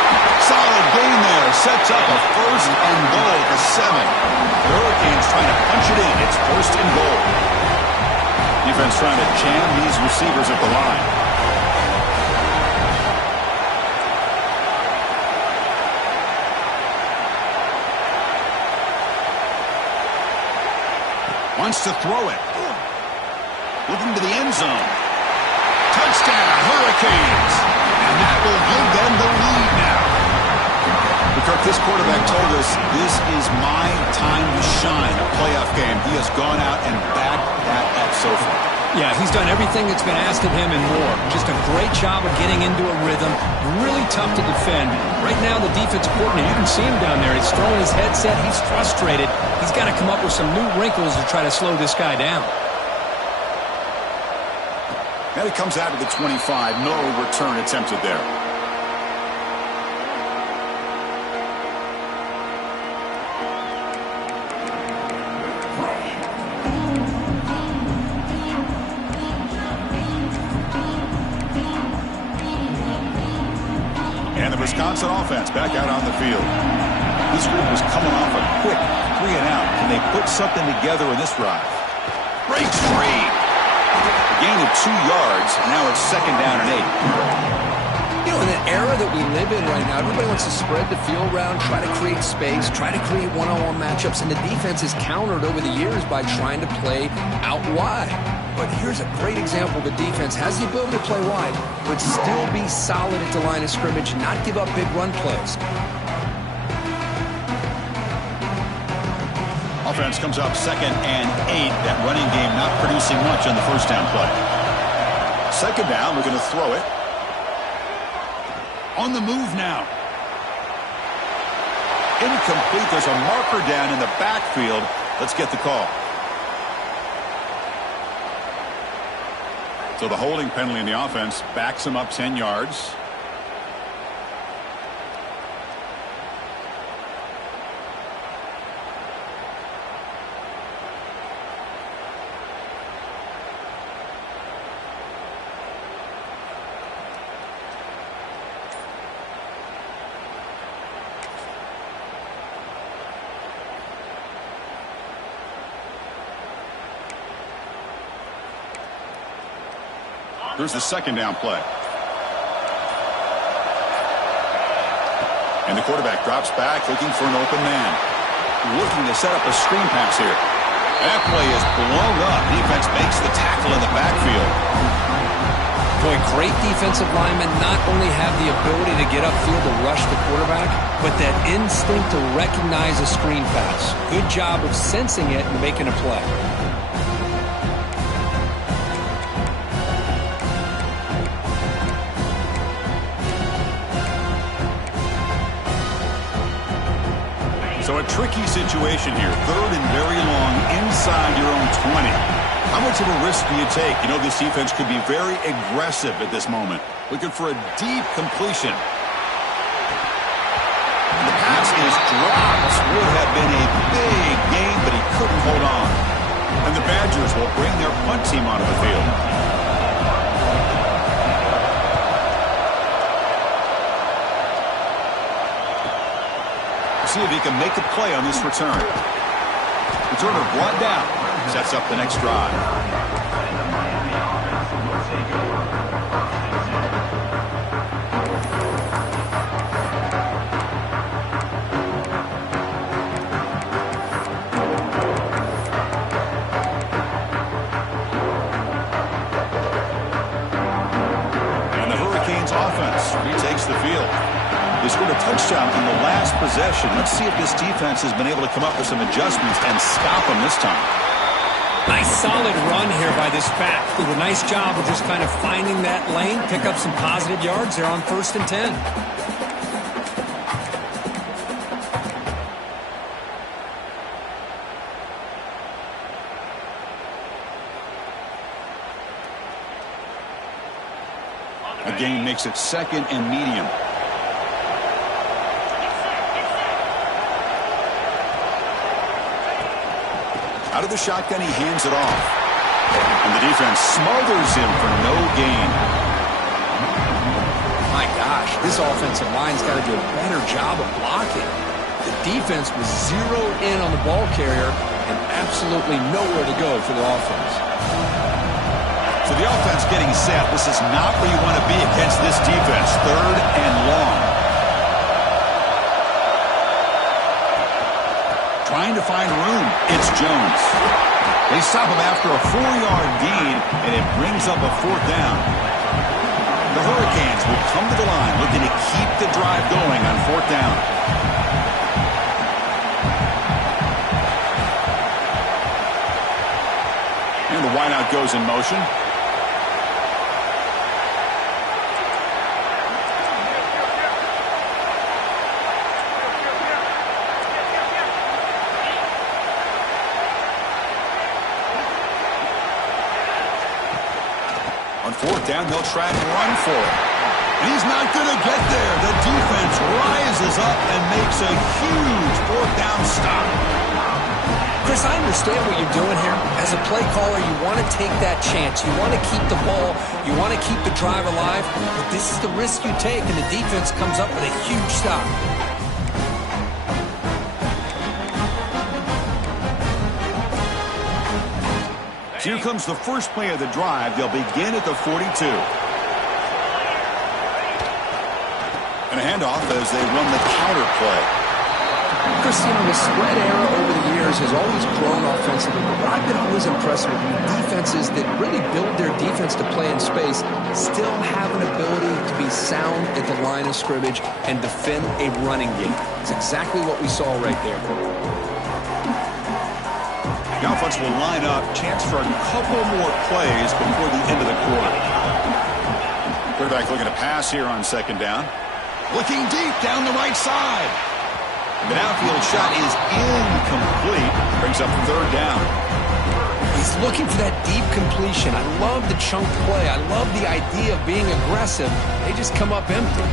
Solid gain there. Sets up a 1st and goal at the 7. The Hurricanes trying to punch it in. It's 1st and goal. Defense trying to jam these receivers at the line. Wants to throw it. Looking to the end zone. Touchdown, Hurricanes. And that will give them the lead now. Kirk, this quarterback told us this is my time to shine, a playoff game. He has gone out and backed that up so far. Yeah, he's done everything that's been asked of him and more. Just a great job of getting into a rhythm. Really tough to defend. Right now, the defensive coordinator, you can see him down there. He's throwing his headset. He's frustrated. He's got to come up with some new wrinkles to try to slow this guy down. And it comes out to the 25. No return attempted there. And the Wisconsin offense back out on the field. This group was coming off a quick 3-and-out. Can they put something together in this drive? Breaks free. A gain of 2 yards. Now it's 2nd down and 8. You know, in the era that we live in right now, everybody wants to spread the field around, try to create space, try to create one-on-one matchups, and the defense is countered over the years by trying to play out wide. But here's a great example. The defense has the ability to play wide, but still be solid at the line of scrimmage, not give up big run plays. Offense comes up 2nd and 8. That running game not producing much on the 1st down play. 2nd down, we're going to throw it. On the move now. Incomplete. There's a marker down in the backfield. Let's get the call. So the holding penalty in the offense backs him up 10 yards. Here's the second down play. And the quarterback drops back looking for an open man. Looking to set up a screen pass here. That play is blown up. Defense makes the tackle in the backfield. Boy, great defensive linemen not only have the ability to get upfield to rush the quarterback, but that instinct to recognize a screen pass. Good job of sensing it and making a play. So a tricky situation here. Third and very long inside your own 20. How much of a risk do you take? You know, this defense could be very aggressive at this moment. Looking for a deep completion. And the pass is dropped. Would have been a big gain, but he couldn't hold on. And the Badgers will bring their punt team onto the field. See if he can make a play on this return. Returner brought down. Sets up the next drive. And the Hurricanes offense retakes the field. They scored a touchdown in the last possession. Let's see if this defense has been able to come up with some adjustments and stop them this time. Nice solid run here by this back. Did a nice job of just kind of finding that lane, pick up some positive yards there on 1st and 10. A gain makes it 2nd and medium. Out of the shotgun, he hands it off. And the defense smothers him for no gain. My gosh, this offensive line's got to do a better job of blocking. The defense was zeroed in on the ball carrier and absolutely nowhere to go for the offense. So the offense getting set. This is not where you want to be against this defense. 3rd and long. Trying to find room. It's Jones. They stop him after a 4-yard gain, and it brings up a 4th down. The Hurricanes will come to the line looking to keep the drive going on 4th down. And the wideout goes in motion. On 4th down, they'll try and run for it. And he's not going to get there. The defense rises up and makes a huge 4th down stop. Chris, I understand what you're doing here. As a play caller, you want to take that chance. You want to keep the ball. You want to keep the drive alive. But this is the risk you take, and the defense comes up with a huge stop. Here comes the first play of the drive. They'll begin at the 42. And a handoff as they run the counter play. Christine, the spread era over the years has always grown offensively, but I've been always impressed with defenses that really build their defense to play in space, still have an ability to be sound at the line of scrimmage and defend a running game. It's exactly what we saw right there. The offense will line up. Chance for a couple more plays before the end of the quarter. Quarterback looking to pass here on 2nd down. Looking deep down the right side. The downfield shot is incomplete. Brings up 3rd down. He's looking for that deep completion. I love the chunk play. I love the idea of being aggressive. They just come up empty.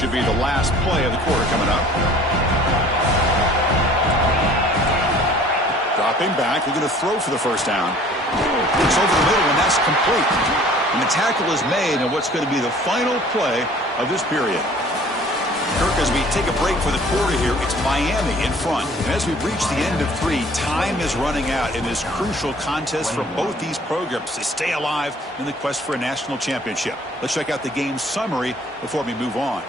Should be the last play of the quarter coming up. Dropping back, we're going to throw for the first down. It's over the middle, and that's complete. And the tackle is made, and what's going to be the final play of this period. Kirk, as we take a break for the quarter here, it's Miami in front. And as we've reached the end of 3, time is running out in this crucial contest for both these programs to stay alive in the quest for a national championship. Let's check out the game summary before we move on.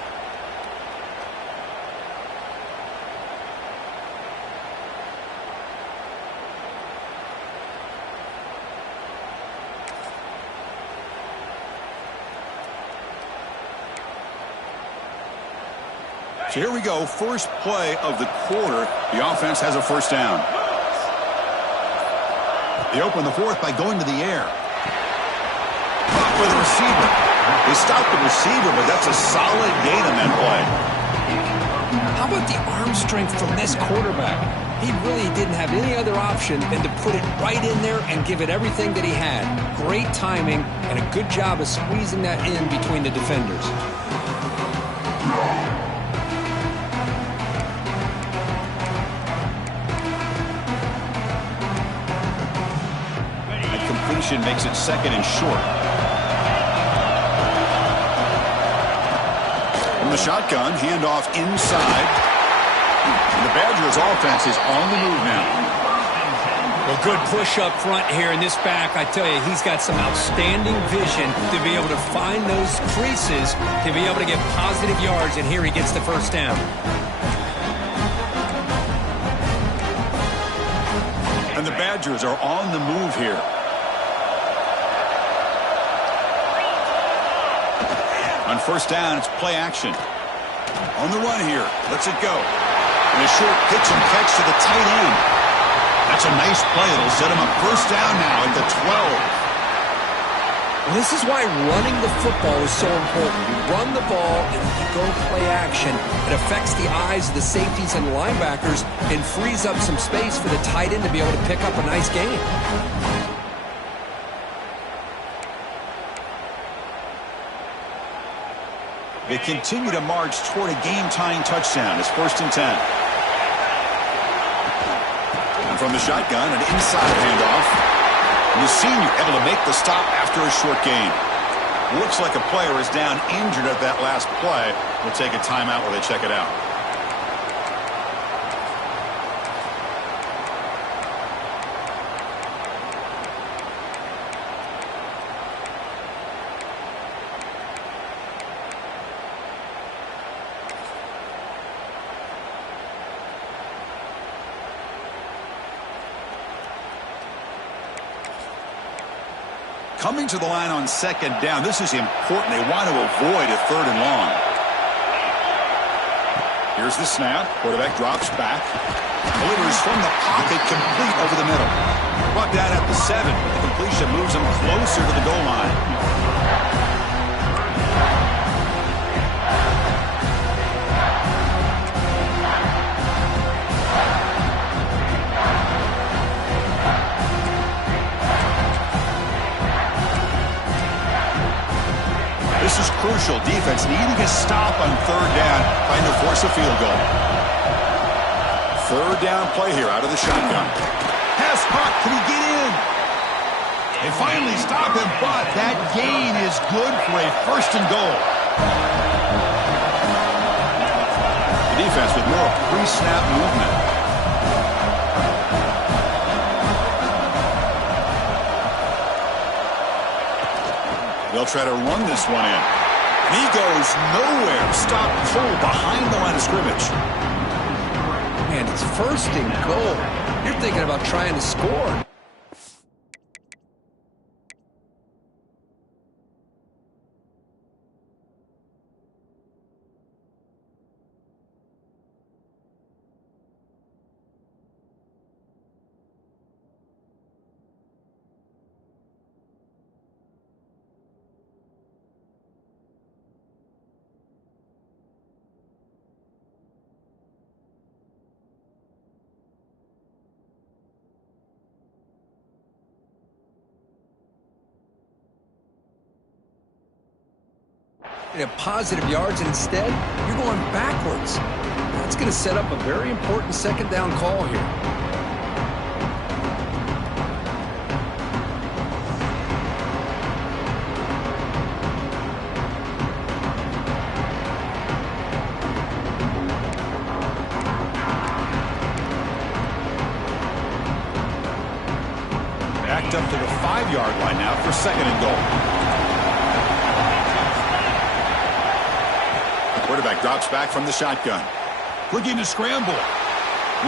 So here we go, first play of the quarter. The offense has a first down. They open the fourth by going to the air. Blocked by the receiver. They stopped the receiver, but that's a solid gain on that play. How about the arm strength from this quarterback? He really didn't have any other option than to put it right in there and give it everything that he had. Great timing and a good job of squeezing that in between the defenders. Makes it second and short. From the shotgun, handoff inside. And the Badgers offense is on the move now. Well, good push up front here in this back. I tell you, he's got some outstanding vision to be able to find those creases, to be able to get positive yards, and here he gets the first down. And the Badgers are on the move here. On first down, it's play action. On the run here. Lets it go. And a short pitch and catch to the tight end. That's a nice play. It'll set him up first down now at the 12. Well, this is why running the football is so important. You run the ball and you go play action. It affects the eyes of the safeties and the linebackers and frees up some space for the tight end to be able to pick up a nice gain. They continue to march toward a game-tying touchdown. It's first and 10. And from the shotgun, an inside handoff. And the senior able to make the stop after a short gain. Looks like a player is down injured at that last play. We'll take a timeout while they check it out. Coming to the line on second down. This is important. They want to avoid a third and long. Here's the snap. Quarterback drops back. Delivers from the pocket, complete over the middle. Brought down at the 7, but the completion moves him closer to the goal line. This is crucial. Defense needing a stop on third down, trying to force a field goal. Third down play here out of the shotgun. Pass caught. Can he get in? They finally stop him, but that gain is good for a first and goal. The defense with more pre-snap movement. They'll try to run this one in. And he goes nowhere. Stop cold behind the line of scrimmage. Man, it's first and goal. You're thinking about trying to score. You have positive yards, and instead, you're going backwards. That's going to set up a very important second down call here. Backed up to the 5-yard line now for second and goal. The quarterback drops back from the shotgun. Looking to scramble.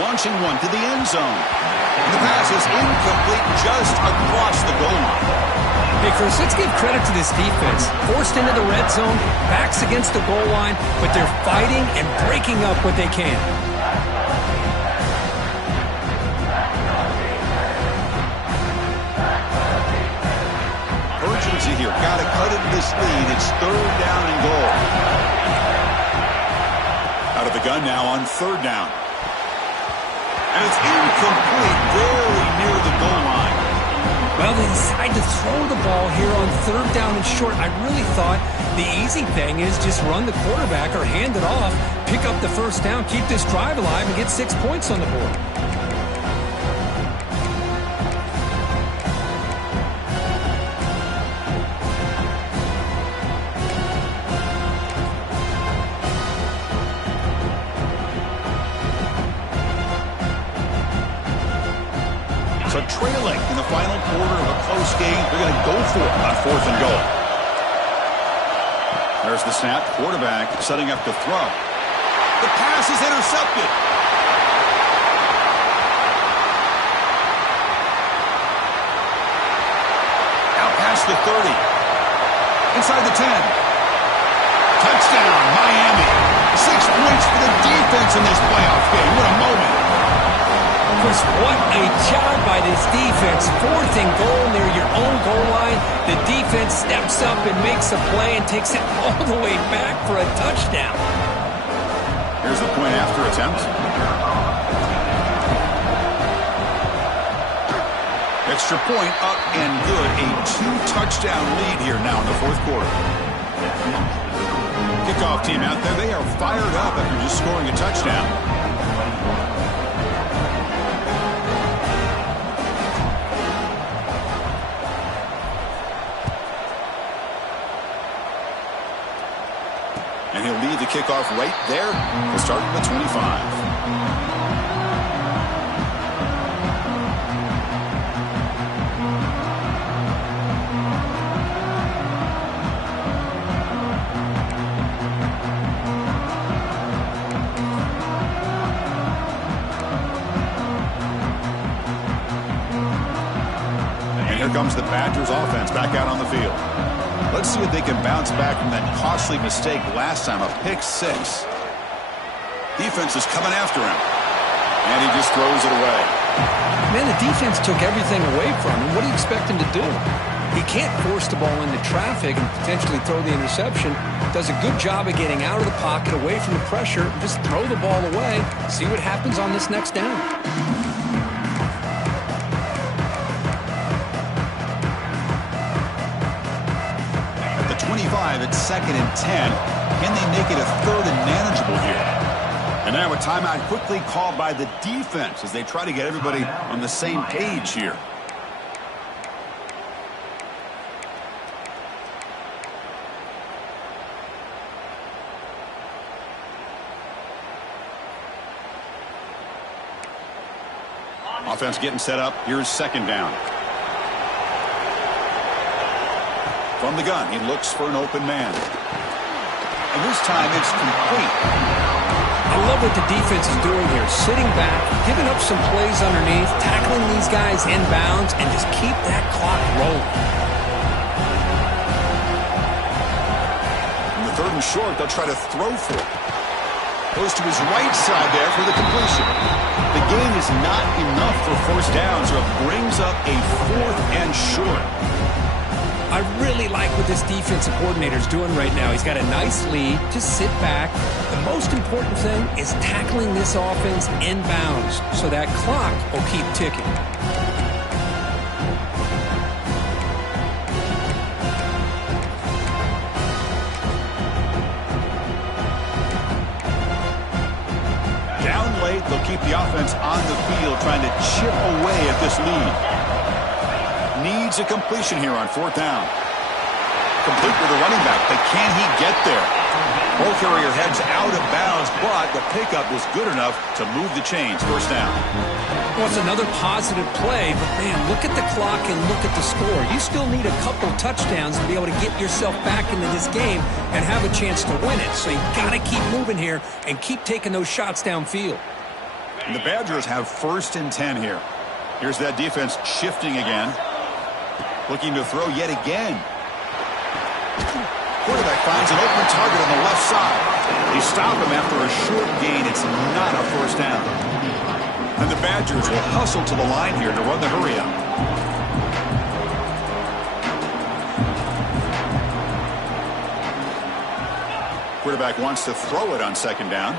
Launching one to the end zone. And the pass is incomplete just across the goal line. Hey, Chris, let's give credit to this defense. Forced into the red zone, backs against the goal line, but they're fighting and breaking up what they can. Urgency here. Got to cut into this lead. It's third down and goal. Out of the gun now on third down. And it's incomplete, very near the goal line. Well, they decide to throw the ball here on third down and short. I really thought the easy thing is just run the quarterback or hand it off, pick up the first down, keep this drive alive, and get 6 points on the board. So trailing in the final quarter of a close game, they're going to go for it on fourth and goal. There's the snap. Quarterback setting up to throw. The pass is intercepted. Out past the 30. Inside the 10. Touchdown, Miami. 6 points for the defense in this playoff game. What a moment. Chris, what a job by this defense. Fourth and goal near your own goal line. The defense steps up and makes a play and takes it all the way back for a touchdown. Here's the point after attempt. Extra point up and good. A 2-touchdown lead here now in the fourth quarter. Kickoff team out there. They are fired up after just scoring a touchdown. And he'll lead the kickoff right there. We'll start at the 25. And here comes the Badgers offense back out on the field. Let's see if they can bounce back from that costly mistake last time, a pick 6. Defense is coming after him. And he just throws it away. Man, the defense took everything away from him. What do you expect him to do? He can't force the ball into traffic and potentially throw the interception. Does a good job of getting out of the pocket, away from the pressure, and just throw the ball away. See what happens on this next down. At the 25, it's second and 10. Can they make it a third and manageable here? And now a timeout quickly called by the defense as they try to get everybody on the same page here. Offense getting set up. Here's second down. From the gun, he looks for an open man. And this time it's complete. I love what the defense is doing here. Sitting back, giving up some plays underneath, tackling these guys inbounds, and just keep that clock rolling. In the third and short, they'll try to throw for it. Goes to his right side there for the completion. The gain is not enough for first down, so it brings up a fourth and short. I really like what this defensive coordinator is doing right now. He's got a nice lead. Just sit back. The most important thing is tackling this offense inbounds so that clock will keep ticking. trying to chip away at this lead. Needs a completion here on 4th down. Complete with the running back, but can he get there? Ball carrier heads out of bounds, but the pickup was good enough to move the chains. 1st down. Well, it's another positive play, but man, look at the clock and look at the score. You still need a couple touchdowns to be able to get yourself back into this game and have a chance to win it. So you got to keep moving here and keep taking those shots downfield. And the Badgers have 1st and 10 here. Here's that defense shifting again. Looking to throw yet again. Quarterback finds an open target on the left side. They stop him after a short gain. It's not a 1st down. And the Badgers will hustle to the line here to run the hurry up. Quarterback wants to throw it on 2nd down.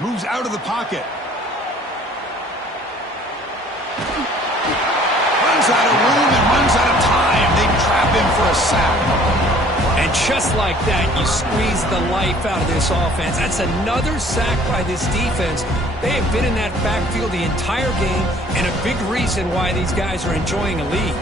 Moves out of the pocket. Runs out of room and runs out of time. They trap him for a sack. And just like that, you squeeze the life out of this offense. That's another sack by this defense. They have been in that backfield the entire game, and a big reason why these guys are enjoying a lead.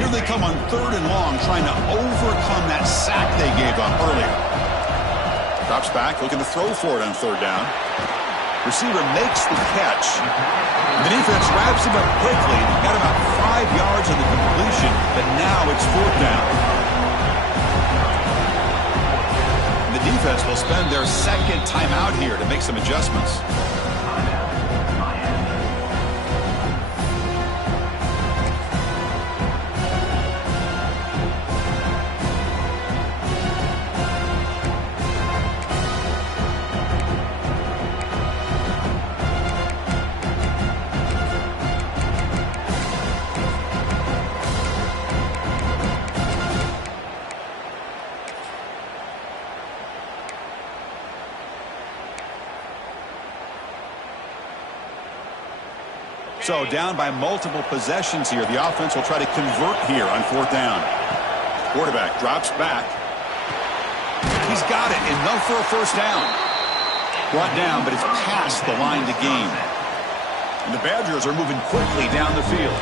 Here they come on 3rd and long, trying to overcome that sack they gave up earlier. Drops back, looking to throw for it on 3rd down. Receiver makes the catch. The defense wraps him up quickly. They got about 5 yards on the completion, but now it's 4th down. The defense will spend their 2nd timeout here to make some adjustments. So down by multiple possessions here. The offense will try to convert here on 4th down. Quarterback drops back. He's got it. Enough for a 1st down. Brought down, but it's past the line to gain. And the Badgers are moving quickly down the field.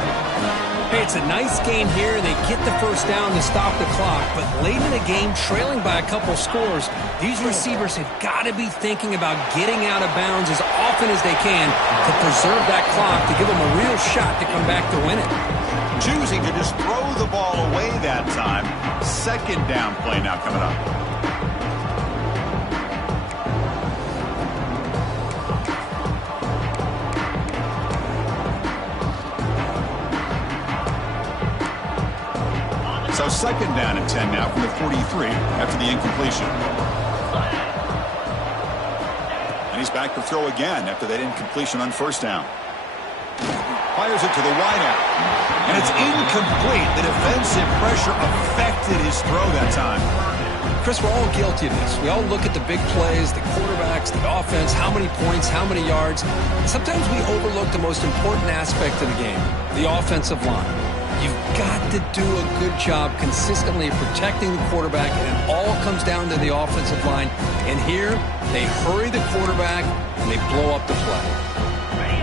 Hey, it's a nice game here. They get the 1st down to stop the clock, but late in the game, trailing by a couple scores, these receivers have got to be thinking about getting out of bounds as often as they can to preserve that clock, to give them a real shot to come back to win it. Choosing to just throw the ball away that time. 2nd down play now coming up. So 2nd down and 10 now from the 43 after the incompletion. And he's back to throw again after that incompletion on 1st down. Fires it to the wideout. And it's incomplete. The defensive pressure affected his throw that time. Chris, we're all guilty of this. We all look at the big plays, the quarterbacks, the offense, how many points, how many yards. Sometimes we overlook the most important aspect of the game, the offensive line. You've got to do a good job consistently protecting the quarterback, and it all comes down to the offensive line. And here, they hurry the quarterback, and they blow up the play.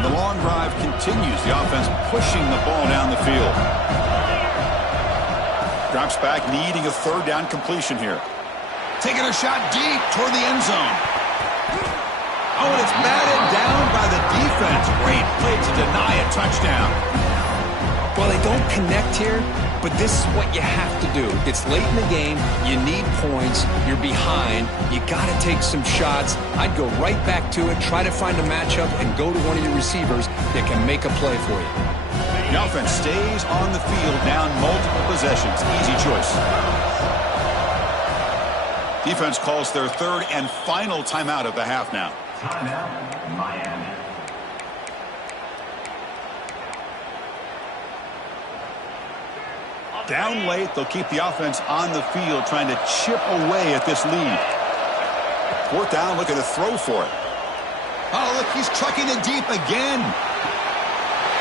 The long drive continues. The offense pushing the ball down the field. Drops back, needing a 3rd down completion here. Taking a shot deep toward the end zone. Oh, and it's batted down by the defense. Great play to deny a touchdown. Well, they don't connect here, but this is what you have to do. It's late in the game. You need points. You're behind. You got to take some shots. I'd go right back to it, try to find a matchup, and go to one of your receivers that can make a play for you. The offense stays on the field, down multiple possessions. Easy choice. Defense calls their 3rd and final timeout of the half now. Timeout, Miami. Down late, they'll keep the offense on the field, trying to chip away at this lead. 4th down, looking to throw for it. Oh, look, he's trucking it deep again.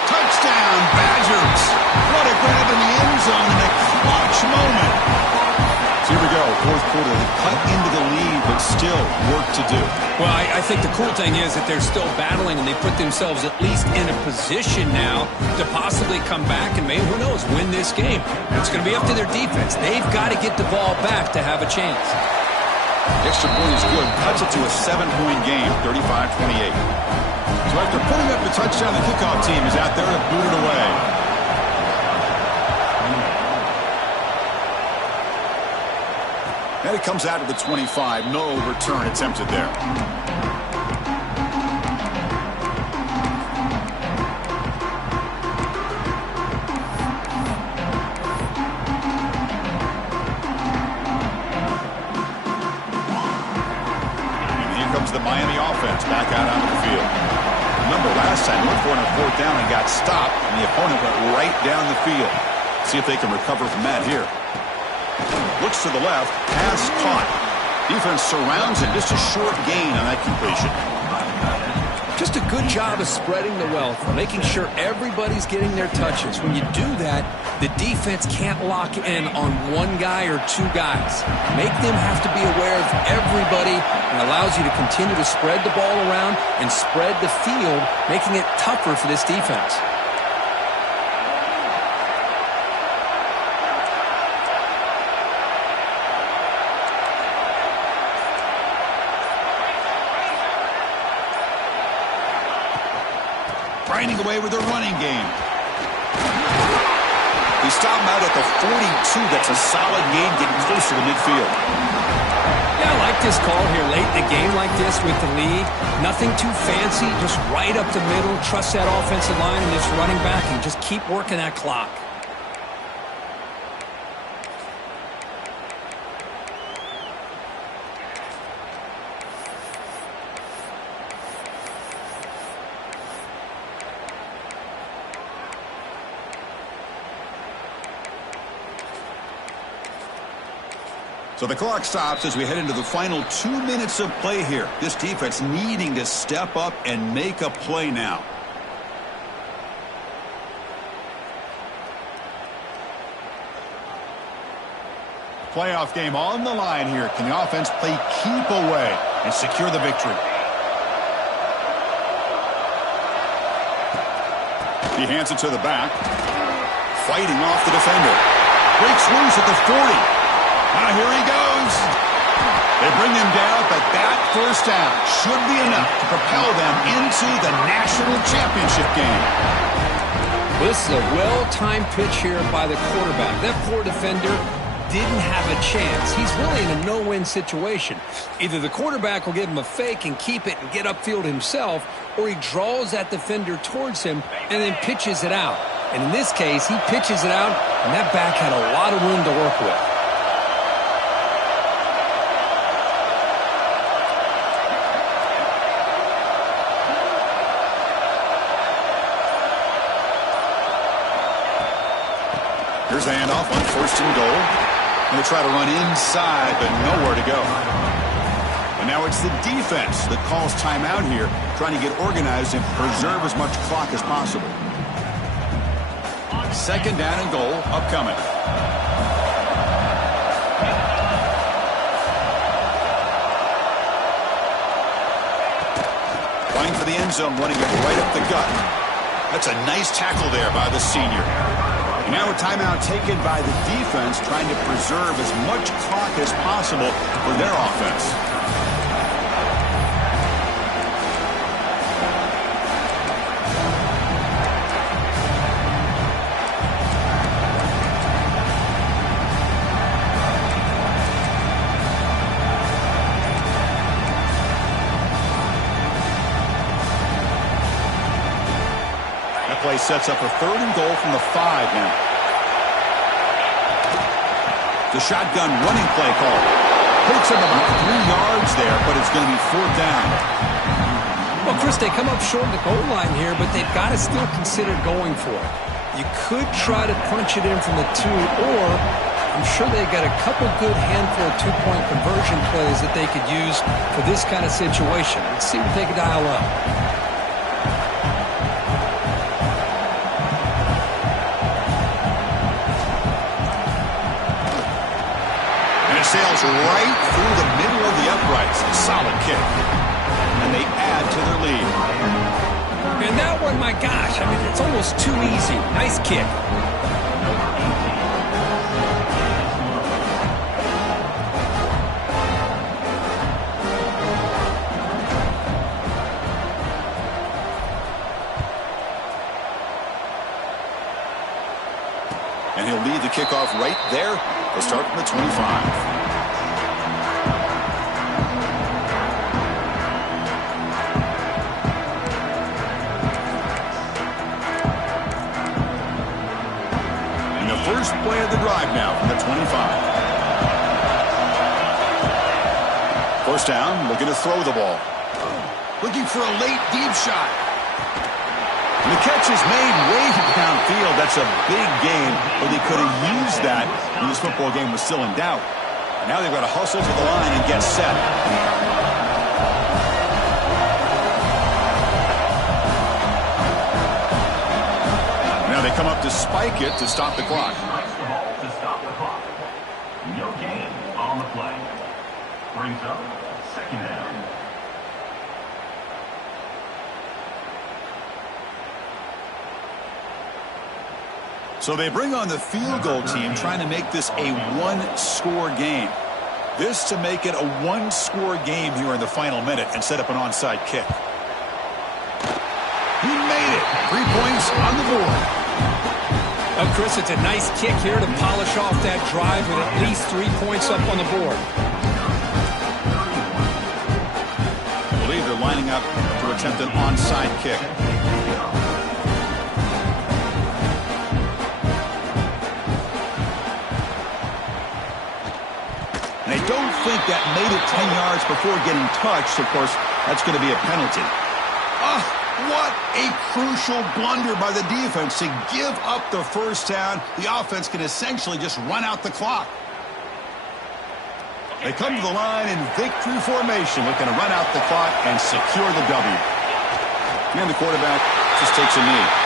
Touchdown, Badgers. What a grab in the end zone in a clutch moment. So here we go, fourth quarter. They cut into the lead, but still work to do. Well, I think the cool thing is that they're still battling, and they put themselves at least in a position now to possibly come back and maybe, who knows, win this game. It's going to be up to their defense. They've got to get the ball back to have a chance. Extra point is good. Cuts it to a 7-point game, 35-28. So after putting up the touchdown, the kickoff team is out there to boot it away. And it comes out to the 25. No return attempted there. The Miami offense back out onto the field. Remember last time, went for it on fourth down and got stopped, and the opponent went right down the field. See if they can recover from that here. Looks to the left, pass caught. Defense surrounds it, just a short gain on that completion. Just a good job of spreading the wealth, making sure everybody's getting their touches. When you do that, the defense can't lock in on one guy or two guys. Make them have to be aware of everybody, and allows you to continue to spread the ball around and spread the field, making it tougher for this defense. Grinding away with their running game. They stop him out at the 42. That's a solid gain, getting close to the midfield. Yeah, I like this call here late in a game like this with the lead. Nothing too fancy, just right up the middle. Trust that offensive line and this running back and just keep working that clock. So the clock stops as we head into the final 2 minutes of play here. This defense needing to step up and make a play now. Playoff game on the line here. Can the offense play keep away and secure the victory? He hands it to the back. Fighting off the defender. Breaks loose at the 40. Now here he goes. They bring him down, but that first down should be enough to propel them into the national championship game. This is a well-timed pitch here by the quarterback. That poor defender didn't have a chance. He's really in a no-win situation. Either the quarterback will give him a fake and keep it and get upfield himself, or he draws that defender towards him and then pitches it out. And in this case, he pitches it out, and that back had a lot of room to work with. Here's a handoff on first and goal. Going to try to run inside, but nowhere to go. And now it's the defense that calls timeout here, trying to get organized and preserve as much clock as possible. Second down and goal upcoming. Going for the end zone, running it right up the gut. That's a nice tackle there by the senior. And now a timeout taken by the defense, trying to preserve as much clock as possible for their offense. That play sets up a third and goal from the 5 now. The shotgun running play call. Picks up about 3 yards there, but it's going to be fourth down. Well, Chris, they come up short of the goal line here, but they've got to still consider going for it. You could try to punch it in from the 2, or I'm sure they've got a couple good handful of two-point conversion plays that they could use for this kind of situation. Let's see what they can dial up. flies right through the middle of the uprights. Solid kick. And they add to their lead. And that one, my gosh, I mean, it's almost too easy. Nice kick. And he'll lead the kickoff right there. They'll start from the 25. First play of the drive now from the 25. First down, looking to throw the ball. Looking for a late deep shot. And the catch is made way downfield. That's a big gain, but they could have used that when this football game was still in doubt. And now they've got to hustle to the line and get set. Now they come up to spike it to stop the clock. To stop the clock. No gain on the play. Brings up second down. So they bring on the field goal team, trying to make this a one-score game. This to make it a one-score game here in the final minute and set up an onside kick. He made it. 3 points on the board. Oh, Chris, it's a nice kick here to polish off that drive with at least 3 points up on the board. I believe they're lining up to attempt an onside kick. And I don't think that made it 10 yards before getting touched. Of course, that's going to be a penalty. What a crucial blunder by the defense to give up the first down. The offense can essentially just run out the clock. They come to the line in victory formation, looking to run out the clock and secure the W. And the quarterback just takes a knee.